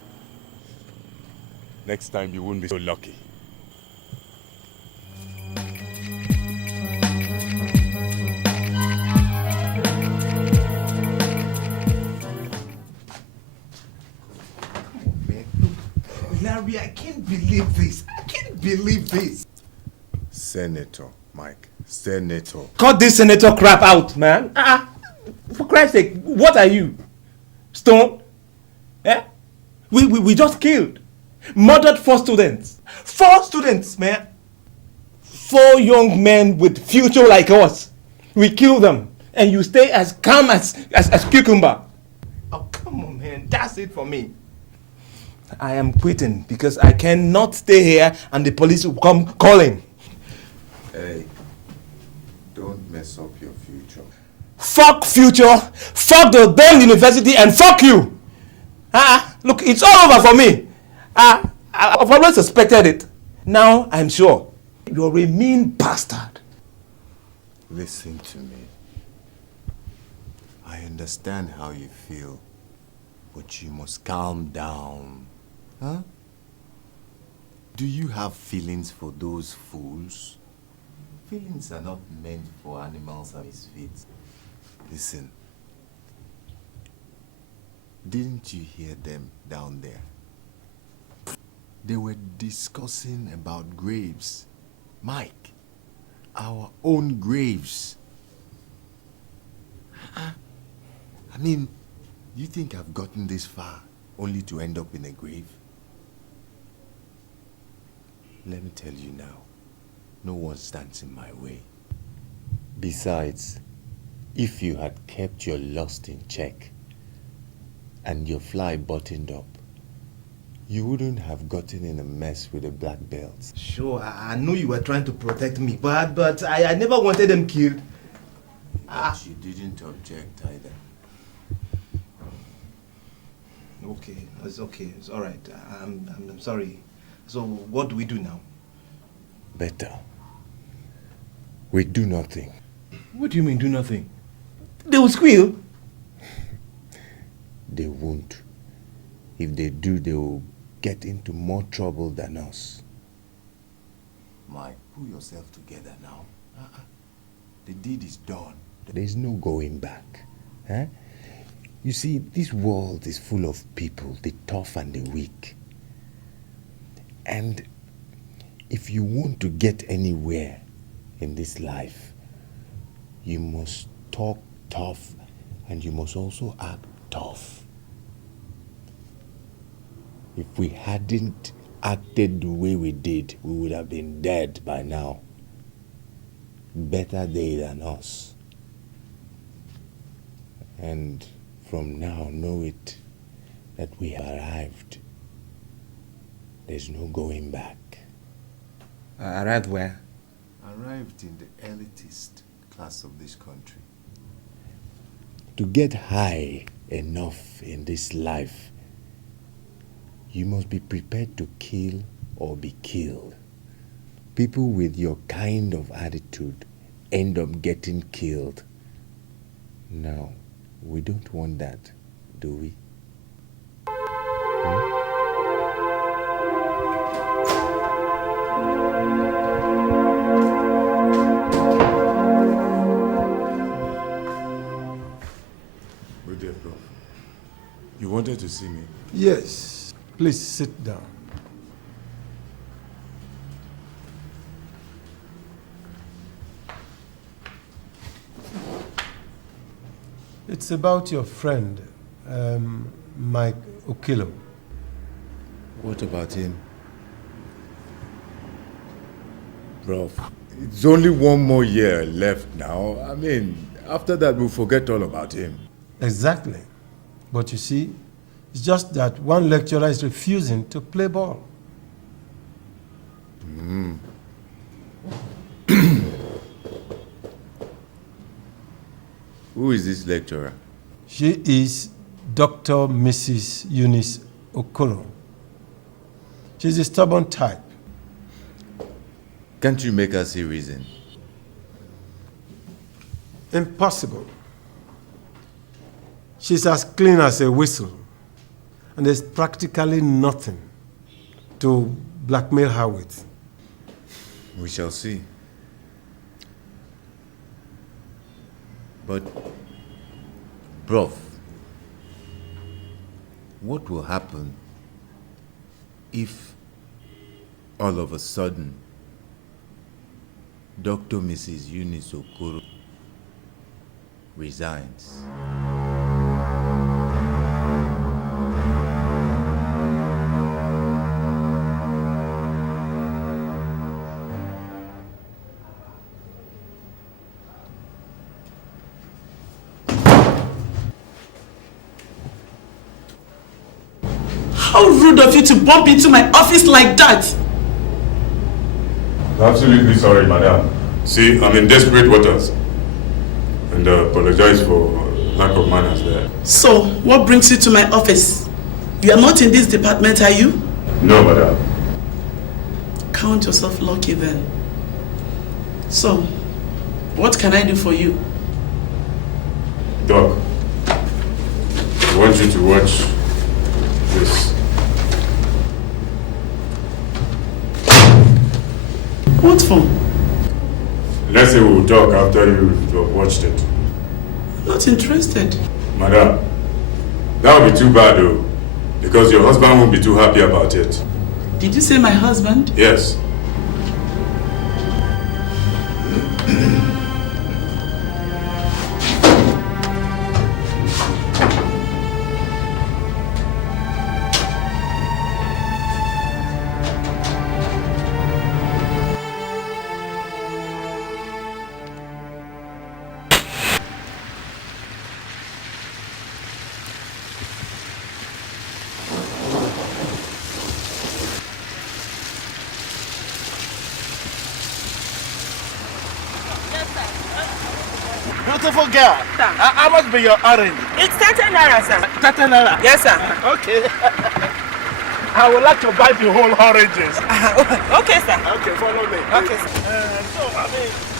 Next time you won't be so lucky. Larry, I can't believe this. I can't believe this. Senator, Mike. Senator. Cut this senator crap out, man. For Christ's sake, what are you? Stone? Eh? We just killed. Murdered 4 students. 4 students, man. 4 young men with future like us. We kill them. And you stay as calm as cucumber. Oh, come on, man. That's it for me. I am quitting because I cannot stay here and the police will come calling. Hey, don't mess up your future. Fuck future, fuck the damn university, and fuck you! Look, it's all over for me. I've always suspected it. Now I'm sure. You're a mean bastard. Listen to me. I understand how you feel, but you must calm down. Huh? Do you have feelings for those fools? Feelings are not meant for animals and misfits. Listen. Didn't you hear them down there? They were discussing about graves. Mike, our own graves. I mean, you think I've gotten this far only to end up in a grave? Let me tell you now, no one stands in my way. Besides, if you had kept your lust in check and your fly buttoned up, you wouldn't have gotten in a mess with the black belts. Sure, I know you were trying to protect me, but I never wanted them killed. But you didn't object either. Okay, it's okay, it's all right. I'm sorry. So what do we do now? Better. We do nothing. What do you mean do nothing? They will squeal. They won't. If they do, they will get into more trouble than us. Mike, pull yourself together now. The deed is done. There's no going back. Huh? You see, this world is full of people, the tough and the weak. And if you want to get anywhere in this life, you must talk tough and you must also act tough. If we hadn't acted the way we did, we would have been dead by now. Better they than us. And from now, know it that we have arrived. There's no going back. Arrived where? Arrived in the elitist class of this country. To get high enough in this life, you must be prepared to kill or be killed. People with your kind of attitude end up getting killed. Now, we don't want that, do we? Good day, Prof. You wanted to see me? Yes. Please sit down. It's about your friend, Mike Okilo. What about him? Prof, it's only one more year left now. I mean, after that we'll forget all about him. Exactly. But you see, it's just that one lecturer is refusing to play ball. Who is this lecturer? She is Dr. Mrs. Eunice Okoro. She's a stubborn type. Can't you make her see reason? Impossible. She's as clean as a whistle, and there's practically nothing to blackmail her with. We shall see. But, Prof, what will happen if all of a sudden Dr. Mrs. Eunice Okoro resigns? How rude of you to bump into my office like that! Absolutely sorry, madam. See, I'm in desperate waters. And apologize for lack of manners there. So, what brings you to my office? You are not in this department, are you? No, madam. Count yourself lucky then. So, what can I do for you? Doc, I want you to watch this. What for? Let's say we'll talk after you've watched it. Not interested. Madam, that would be too bad though, because your husband won't be too happy about it. Did you say my husband? Yes. Beautiful girl. I must be your orange. It's 30 naira, sir. 30 naira? Yes, sir. Okay. I would like to buy the whole oranges. Okay, sir. Okay, follow me. Okay, sir.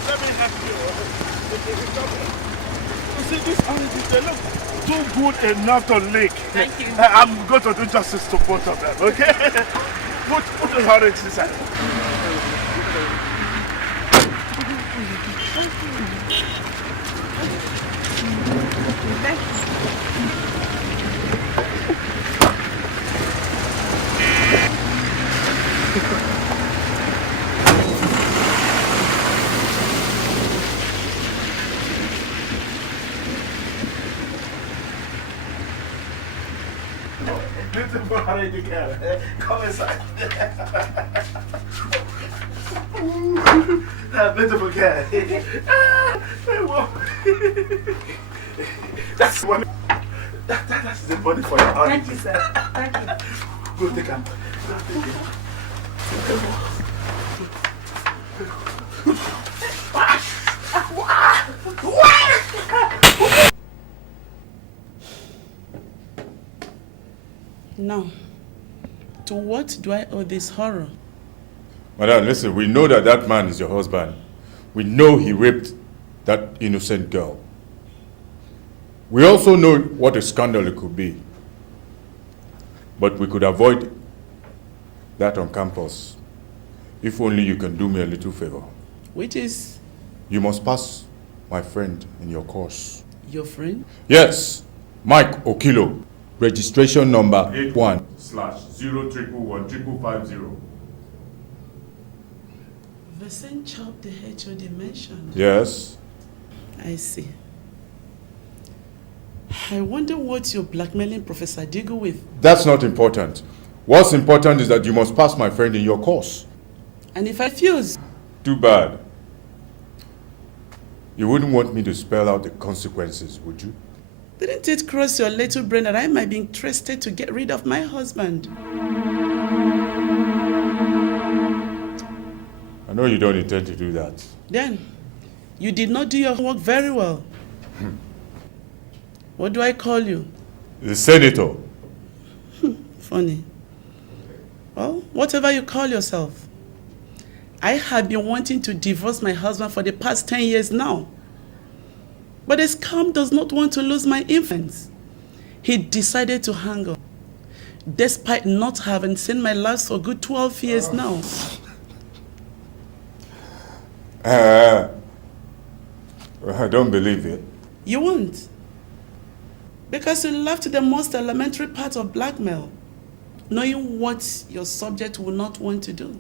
Let me help you. You see, these oranges, they look too good enough to lick. Thank you. I'm going to do justice to both of them, okay? Put the orange inside. Thank you. Beautiful orange girl. Come inside. Beautiful girl. That's money. That's the money for your orange. Thank you, sir. Thank you. Go take them. Now, to what do I owe this horror? Madam, listen, we know that that man is your husband. We know he raped that innocent girl. We also know what a scandal it could be. But we could avoid that on campus. If only you can do me a little favor. Which is You must pass my friend in your course. your friend? Yes, Mike Okilo. Registration number 81/0111550. The same chap the HOD mentioned. Yes. I see. I wonder what you're blackmailing Professor Digo with. That's not important. What's important is that you must pass my friend in your course. And if I refuse? Too bad. You wouldn't want me to spell out the consequences, would you? Didn't it cross your little brain that I might be interested to get rid of my husband? I know you don't intend to do that. Then, you did not do your homework very well. What do I call you? The senator. Funny. Well, whatever you call yourself. I have been wanting to divorce my husband for the past 10 years now. But the scam does not want to lose my influence. He decided to hang on, despite not having seen my last for a good 12 years now. I don't believe it. You won't. Because you left the most elementary part of blackmail, knowing what your subject will not want to do,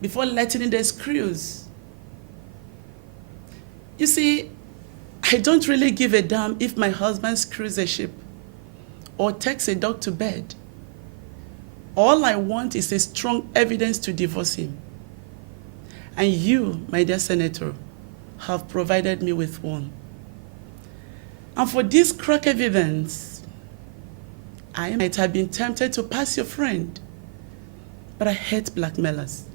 before letting in the screws. You see, I don't really give a damn if my husband screws a ship or takes a dog to bed. All I want is a strong evidence to divorce him. And you, my dear Senator, have provided me with one. And for this crack evidence, I might have been tempted to pass your friend, but I hate blackmailers.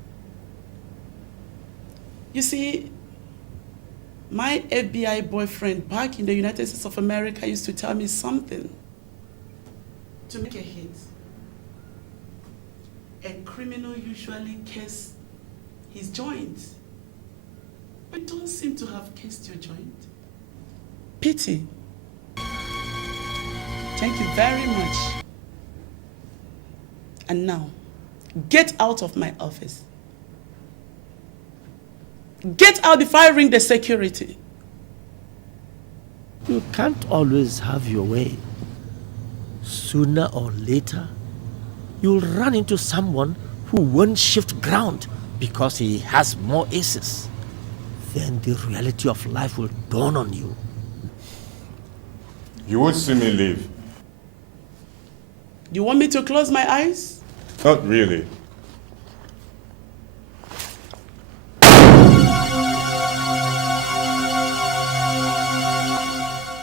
You see, my FBI boyfriend back in the United States of America used to tell me something. To make a hit, a criminal usually cases his joint. But you don't seem to have cased your joint. Pity. Thank you very much. And now, get out of my office. Get out before I ring the security. You can't always have your way. Sooner or later, you'll run into someone who won't shift ground because he has more aces. Then the reality of life will dawn on you. You won't see me leave. You want me to close my eyes? Not really.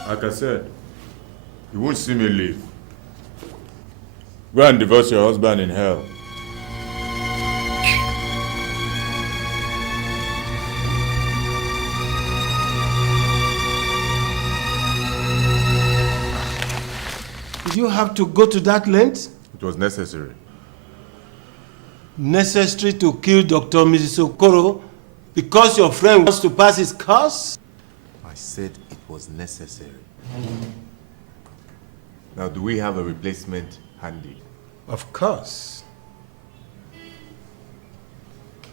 Like I said, you won't see me leave. Go and divorce your husband in hell. Did you have to go to that length? It was necessary. Necessary to kill Dr. Mrs. Okoro because your friend wants to pass his course? I said it was necessary. Now, do we have a replacement handy? Of course.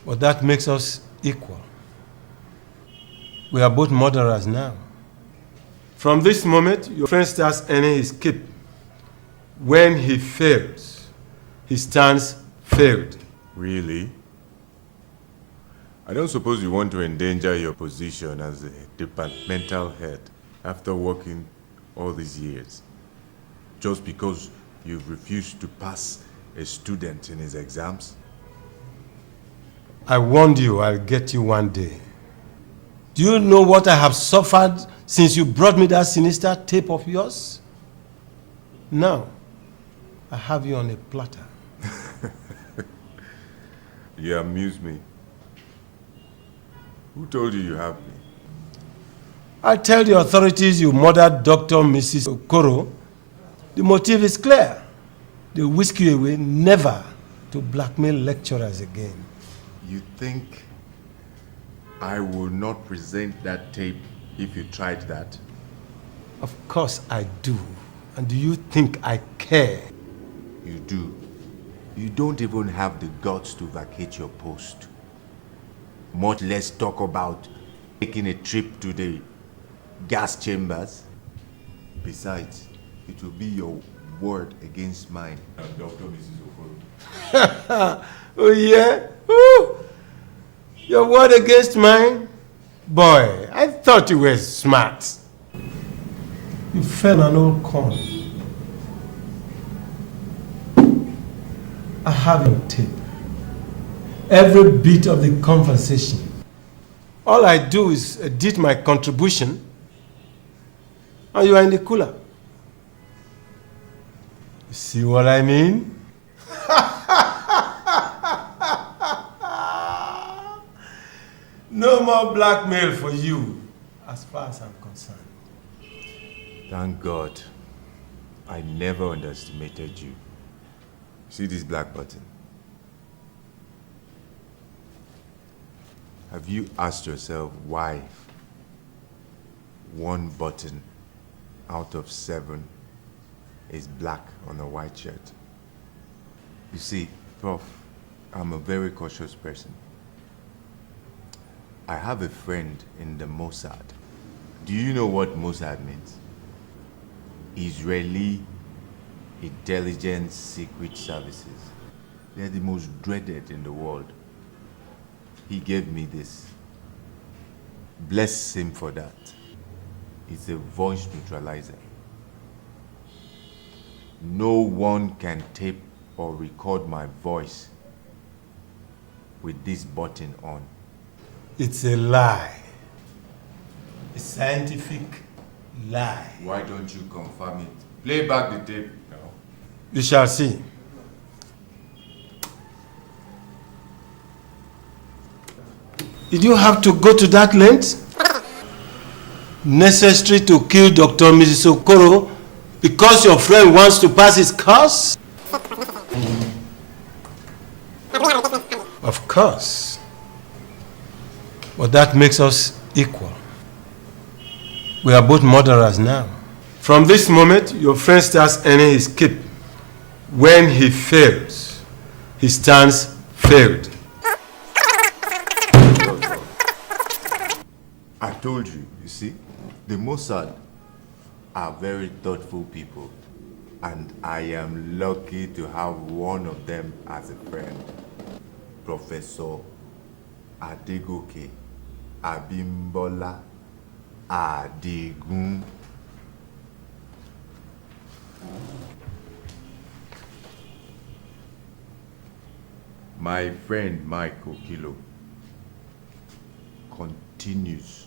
But that makes us equal. We are both murderers now. From this moment, your friend starts earning his keep. When he fails, he stands failed. Really? I don't suppose you want to endanger your position as a departmental head after working all these years, just because you've refused to pass a student in his exams? I warned you I'll get you one day. Do you know what I have suffered since you brought me that sinister tape of yours? Now, I have you on a platter. You amuse me. Who told you you have me? I tell the authorities you murdered Dr. Mrs. Okoro. The motive is clear. They whisk you away, never to blackmail lecturers again. You think I will not present that tape if you tried that? Of course I do. And do you think I care? You do. You don't even have the guts to vacate your post. Much less talk about taking a trip to the gas chambers. Besides, it will be your word against mine. Dr. Mrs. Okoro. Oh yeah? Woo! Your word against mine? Boy, I thought you were smart. You fell an old corn. I have your tape. Every bit of the conversation. All I do is edit my contribution, and you are in the cooler. You see what I mean? No more blackmail for you, as far as I'm concerned. Thank God. I never underestimated you. See this black button? Have you asked yourself why one button out of 7 is black on a white shirt? You see, Prof, I'm a very cautious person. I have a friend in the Mossad. Do you know what Mossad means? Israeli Intelligence Secret Services. They're the most dreaded in the world. He gave me this. Bless him for that. It's a voice neutralizer. No one can tape or record my voice with this button on. It's a lie. A scientific lie. Why don't you confirm it? Play back the tape now. You shall see. Did you have to go to that length? Necessary to kill Dr. Mrs. Okoro because your friend wants to pass his course? Of course. But that makes us equal. We are both murderers now. From this moment, your friend starts earning his keep. When he fails, he stands failed. I told you, you see, the Mossad are very thoughtful people, and I am lucky to have one of them as a friend, Professor Adegoke Abimbola Adigun. My friend Mike Okilo continues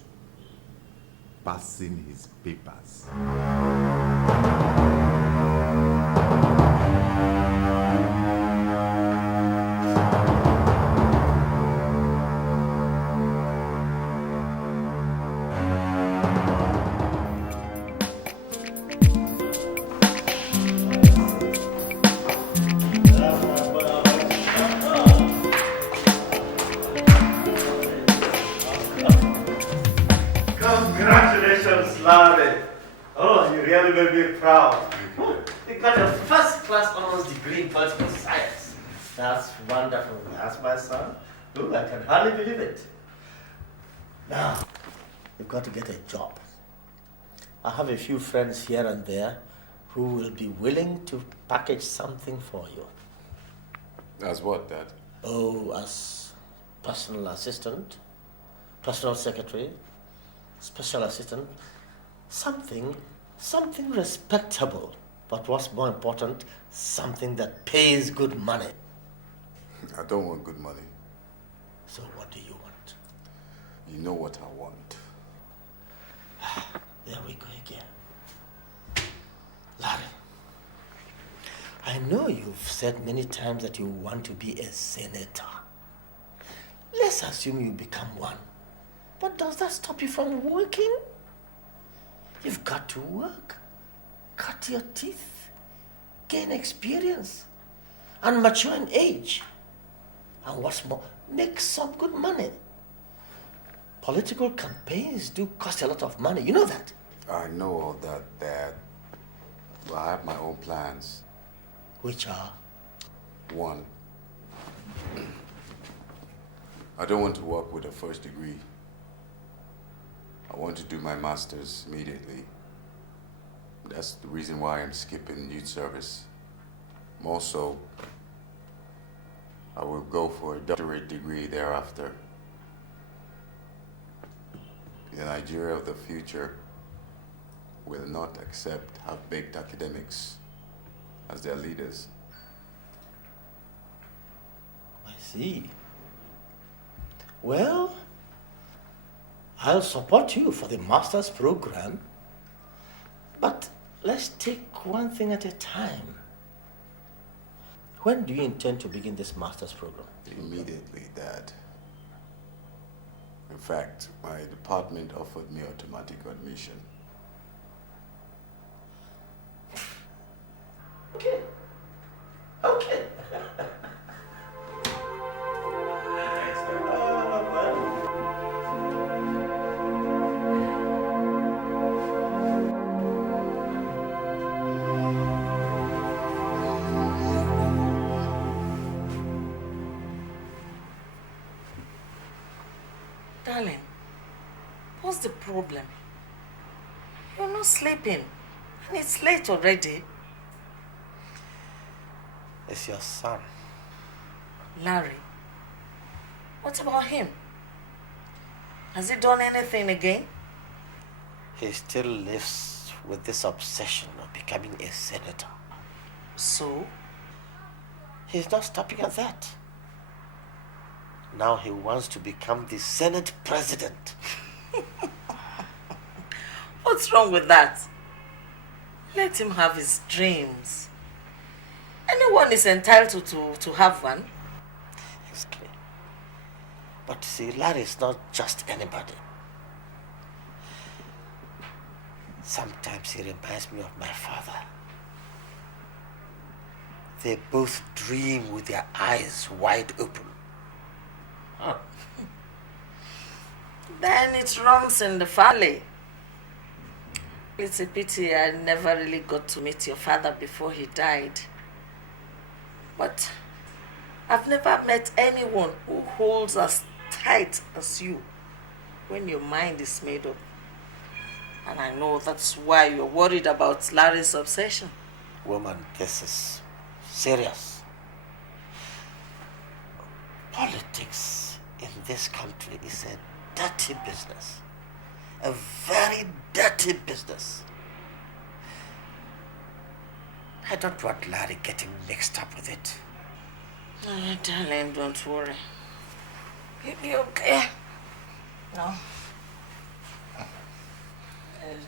passing his papers. That's wonderful. That's my son. Ooh, I can hardly believe it. Now, you've got to get a job. I have a few friends here and there who will be willing to package something for you. As what, Dad? Oh, as personal assistant, personal secretary, special assistant, something respectable. But what's more important, something that pays good money. I don't want good money. So what do you want? You know what I want. There we go again. Larry, I know you've said many times that you want to be a senator. Let's assume you become one. But does that stop you from working? You've got to work, cut your teeth, gain experience, and mature in age. And what's more, make some good money. Political campaigns do cost a lot of money. You know that? I know all that, Dad. But I have my own plans. Which are? One, I don't want to work with a first degree. I want to do my master's immediately. That's the reason why I'm skipping youth service. More so, I will go for a doctorate degree thereafter. The Nigeria of the future will not accept half-baked academics as their leaders. I see. Well, I'll support you for the master's program, but let's take one thing at a time. When do you intend to begin this master's program? Immediately, Dad. In fact, my department offered me automatic admission. Okay. Okay. Darling, what's the problem? You're not sleeping, and it's late already. It's your son. Larry, what about him? Has he done anything again? He still lives with this obsession of becoming a senator. So? He's not stopping at that. Now he wants to become the Senate president. What's wrong with that? Let him have his dreams. Anyone is entitled to have one. Exactly. But see, Larry's not just anybody. Sometimes he reminds me of my father. They both dream with their eyes wide open. Huh. Then it runs in the family. It's a pity I never really got to meet your father before he died. But I've never met anyone who holds as tight as you when your mind is made up. And I know that's why you're worried about Larry's obsession. Woman, this is serious. Politics in this country is a dirty business. A very dirty business. I don't want Larry getting mixed up with it. Oh, darling, don't worry. He'll be okay. No.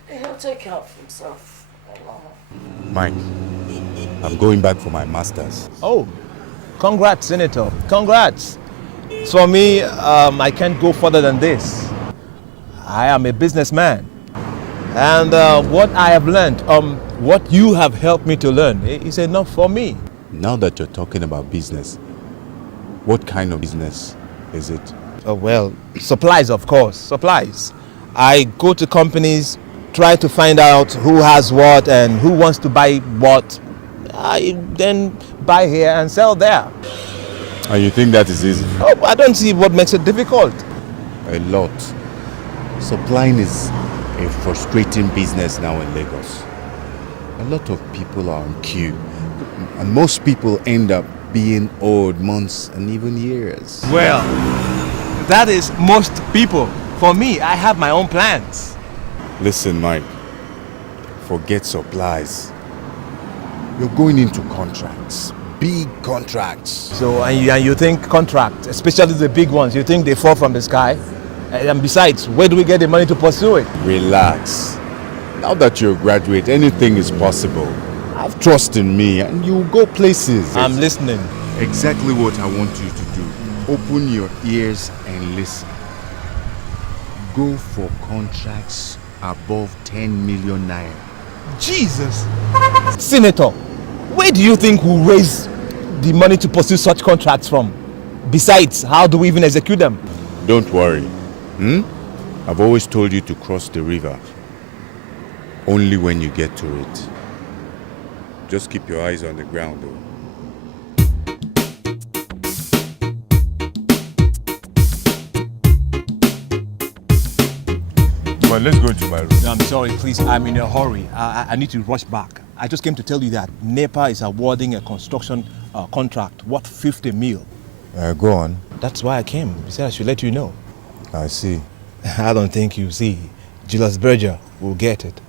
He'll take care of himself alone. Mike, I'm going back for my master's. Oh, congrats, Senator. Congrats. For me, I can't go further than this. I am a businessman. And what I have learned, what you have helped me to learn is enough for me. Now that you're talking about business, what kind of business is it? Oh, well, supplies, of course, supplies. I go to companies, try to find out who has what and who wants to buy what. I then buy here and sell there. And you think that is easy? Oh, I don't see what makes it difficult. A lot. Supplying is a frustrating business now in Lagos. A lot of people are on queue, and most people end up being owed months and even years. Well, that is most people. For me, I have my own plans. Listen, Mike, forget supplies. You're going into contracts, big contracts. So, and you think contracts, especially the big ones, you think they fall from the sky? And besides, where do we get the money to pursue it? Relax. Now that you're a graduate, anything is possible. Have trust in me and you'll go places. I'm listening. Exactly what I want you to do. Open your ears and listen. Go for contracts above 10 million naira. Jesus! Senator, where do you think we'll raise the money to pursue such contracts from? Besides, how do we even execute them? Don't worry. I've always told you to cross the river. Only when you get to it. Just keep your eyes on the ground, though. Well, let's go into my room. No, I'm sorry, please. I'm in a hurry. I need to rush back. I just came to tell you that NEPA is awarding a construction contract worth 50 mil. Go on. That's why I came. He said I should let you know. I see. I don't think you see. Julius Berger will get it.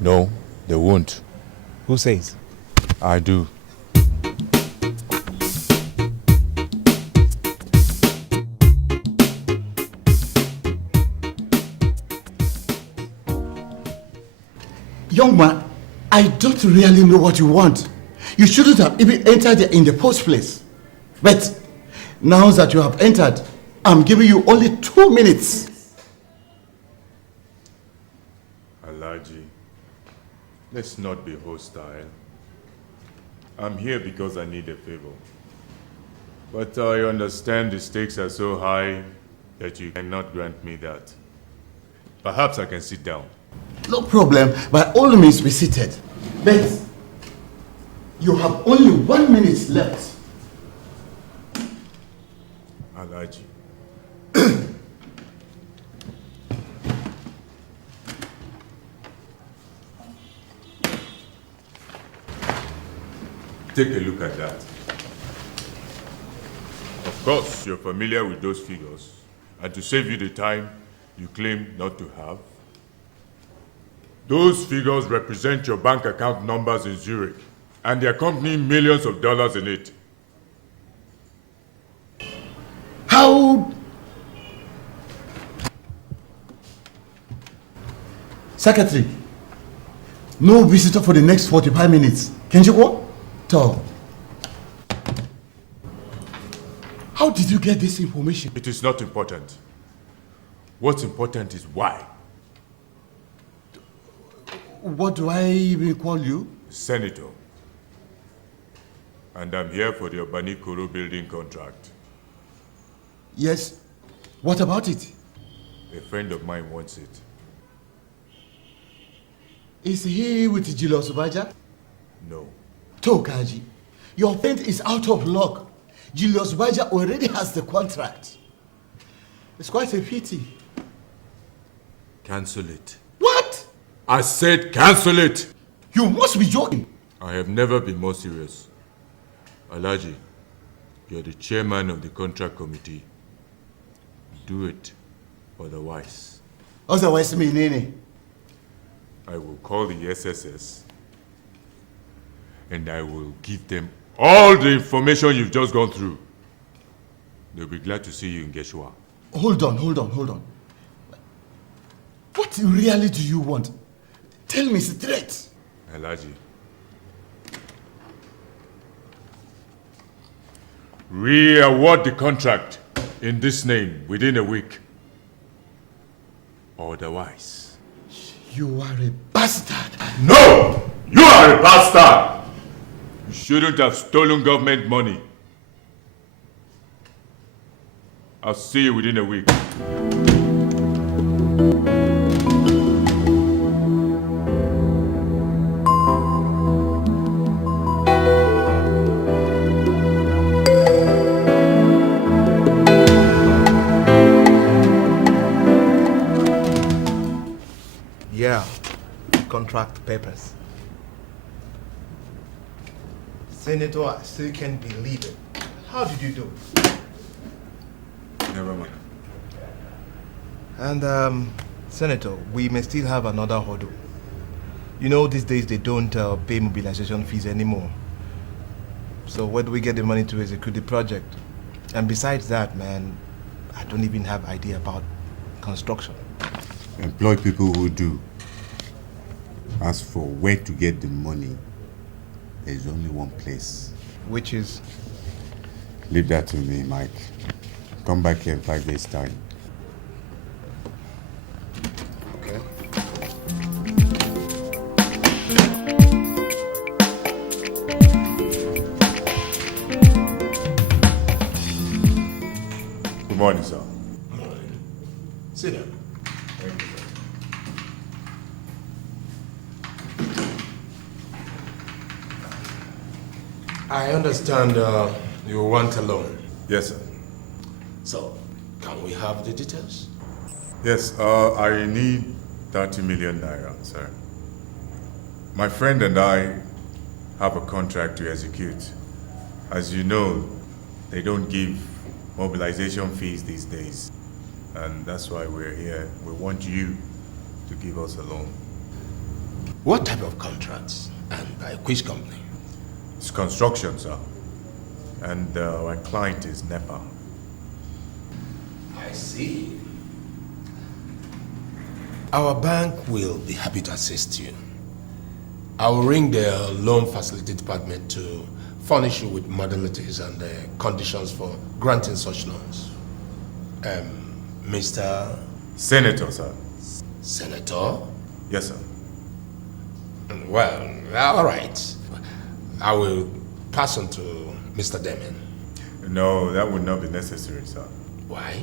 No, they won't. Who says? I do. Young man, I don't really know what you want. You shouldn't have even entered in the first place. But now that you have entered, I'm giving you only 2 minutes. Alaji, let's not be hostile. I'm here because I need a favor. But I understand the stakes are so high that you cannot grant me that. Perhaps I can sit down. No problem. By all means, be seated. But you have only 1 minute left. Alaji. Take a look at that. Of course, you're familiar with those figures. And to save you the time you claim not to have, those figures represent your bank account numbers in Zurich, and they accompany millions of dollars in it. How? Secretary, no visitor for the next 45 minutes. Can you go? Tall. How did you get this information? It is not important. What's important is why. What do I even call you? Senator. And I'm here for the Obani Koro building contract. Yes. What about it? A friend of mine wants it. Is he with Julius Berger? No. Tokaji, your friend is out of luck. Julius Berger already has the contract. It's quite a pity. Cancel it. What? I said cancel it! You must be joking. I have never been more serious. Alaji, you're the chairman of the contract committee. Do it, otherwise. Otherwise, meaning? I will call the SSS and I will give them all the information you've just gone through. They'll be glad to see you in Geshua. Hold on. What really do you want? Tell me straight. Alaji, re-award the contract in this name within a week. Otherwise. You are a bastard. No! You are a bastard! You shouldn't have stolen government money. I'll see you within a week. contract papers. Senator, I still can't believe it. How did you do it? Never mind. And, Senator, we may still have another hurdle. You know, these days they don't pay mobilization fees anymore. So where do we get the money to execute the project? And besides that, man, I don't even have idea about construction. Employ people who do. As for where to get the money, there's only one place. Which is? Leave that to me, Mike. Come back here in 5 days' time. Okay. Good morning, sir. Morning. Sit down. Thank you, sir. I understand you want a loan. Yes, sir. So, can we have the details? Yes, I need 30 million naira, sir. My friend and I have a contract to execute. As you know, they don't give mobilization fees these days. And that's why we're here. We want you to give us a loan. What type of contracts and by which company? It's construction, sir. And my client is NEPA. I see. Our bank will be happy to assist you. I will ring the loan facility department to furnish you with modalities and conditions for granting such loans. Mr. Senator, sir. Senator? Yes, sir. Well, all right. I will pass on to Mr. Deming. No, that would not be necessary, sir. Why?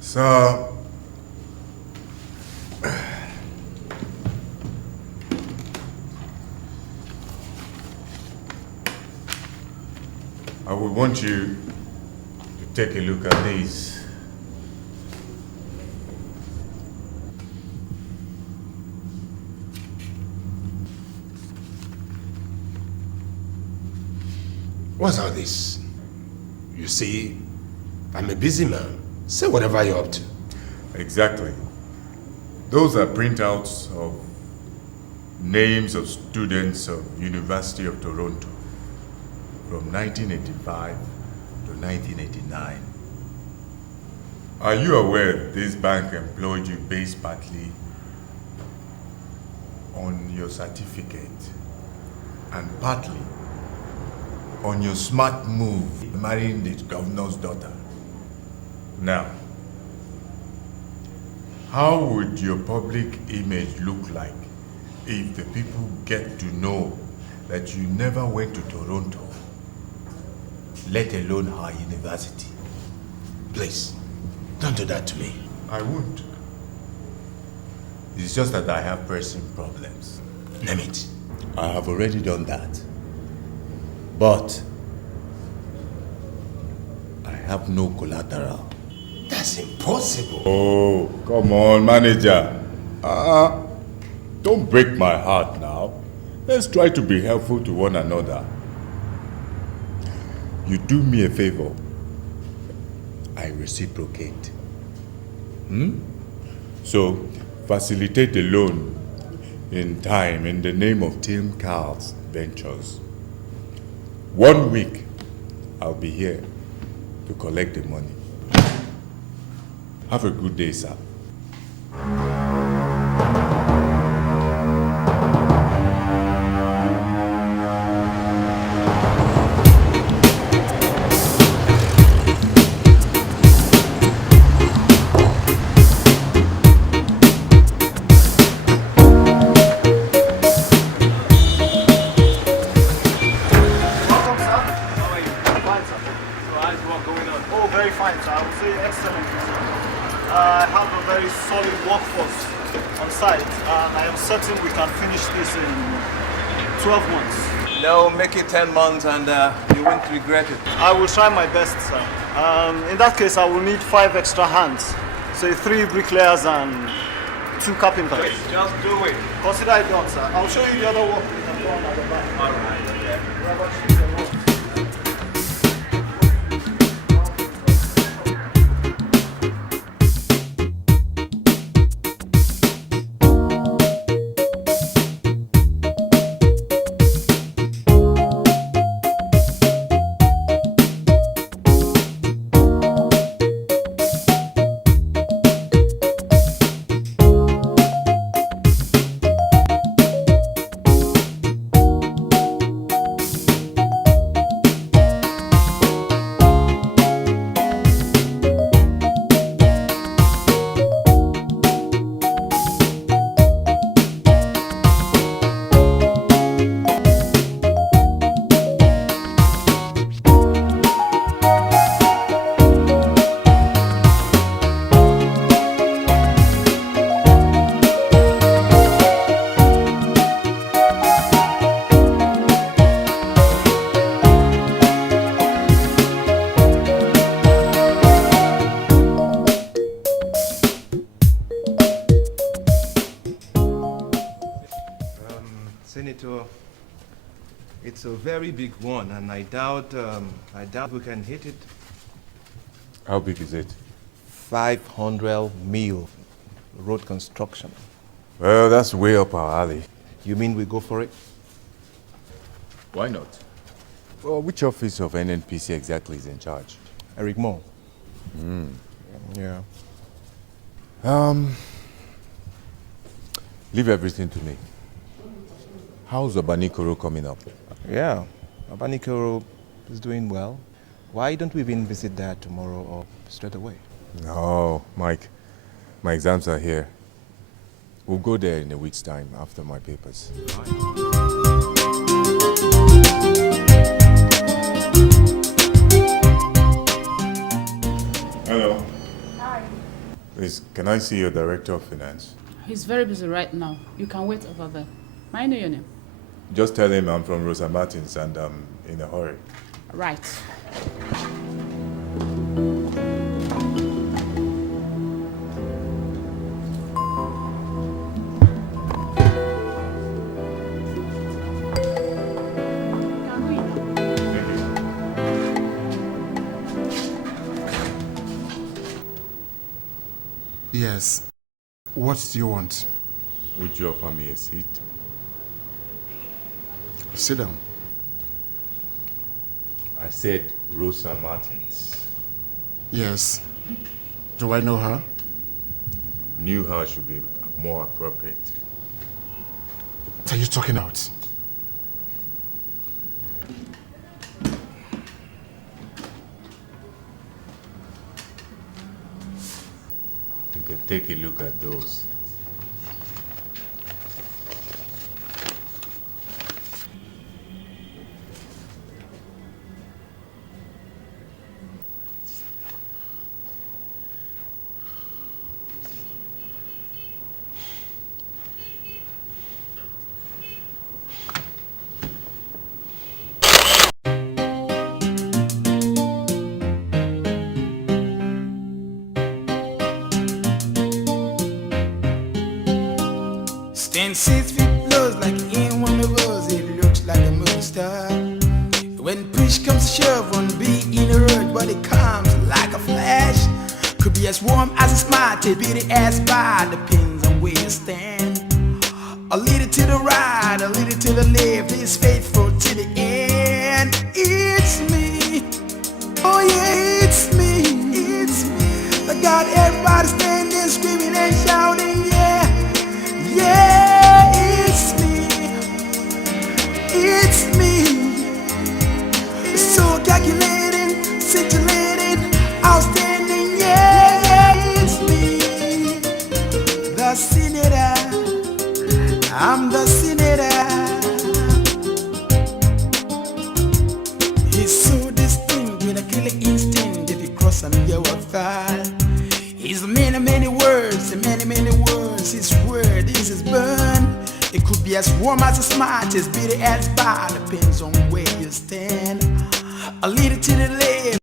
Sir, I would want you to take a look at these. What's all this? You see, I'm a busy man. Say whatever you're up to. Exactly. Those are printouts of names of students of University of Toronto from 1985 to 1989. Are you aware this bank employed you based partly on your certificate and partly on your smart move marrying the governor's daughter? Now, how would your public image look like if the people get to know that you never went to Toronto, let alone our university? Please, don't do that to me. I won't. It's just that I have pressing problems. Name it. I have already done that. But I have no collateral. That's impossible. Oh, come on, manager. Don't break my heart now. Let's try to be helpful to one another. You do me a favor, I reciprocate. So, facilitate the loan in time in the name of Tim Carl's Ventures. 1 week, I'll be here to collect the money. Have a good day, sir. Certain we can finish this in 12 months. No, make it 10 months and you won't regret it. I will try my best, sir. In that case, I will need 5 extra hands. Say 3 bricklayers and two carpenters. Wait, just do it. Consider it done, sir. I'll show you the other work we have done at the back. All right, okay. Senator, it's a very big one, and I doubt we can hit it. How big is it? 500 mil road construction. Well, that's way up our alley. You mean we go for it? Why not? Well, which office of NNPC exactly is in charge? Eric Moore. Yeah. Leave everything to me. How's Abanikoro coming up? Yeah, Abanikoro is doing well. Why don't we even visit that tomorrow or straight away? No, Mike. My exams are here. We'll go there in a week's time after my papers. Hello. Hi. Please, can I see your director of finance? He's very busy right now. You can wait over there. May I know your name? Just tell him I'm from Rosa Martins and I'm in a hurry. Right. Yes. What do you want? Would you offer me a seat? Sit down. I said Rosa Martins. Yes. Do I know her? Knew her should be more appropriate. What are you talking about? You can take a look at those. Stand 6 feet close like in one of us, it looks like a movie star. When push comes to shove, one be in a road, but it comes like a flash. Could be as warm as a smart, a bit as bad, depends on where you stand. A little to the right, a little to the left, is faithful to the end. It's me, oh yeah, it's me, it's me. I got everybody standing, screaming and shouting, yeah, yeah, it's me, it's me. So calculating, scintillating, outstanding, yeah, yeah, it's me. The senator, I'm the senator. He's so distinct with a killer instinct. If you cross him, you will fall. He's many words, many words. His word is his burn. It could be as warm as a smart, as bitter as bad. Depends on where you stand. A little to the left.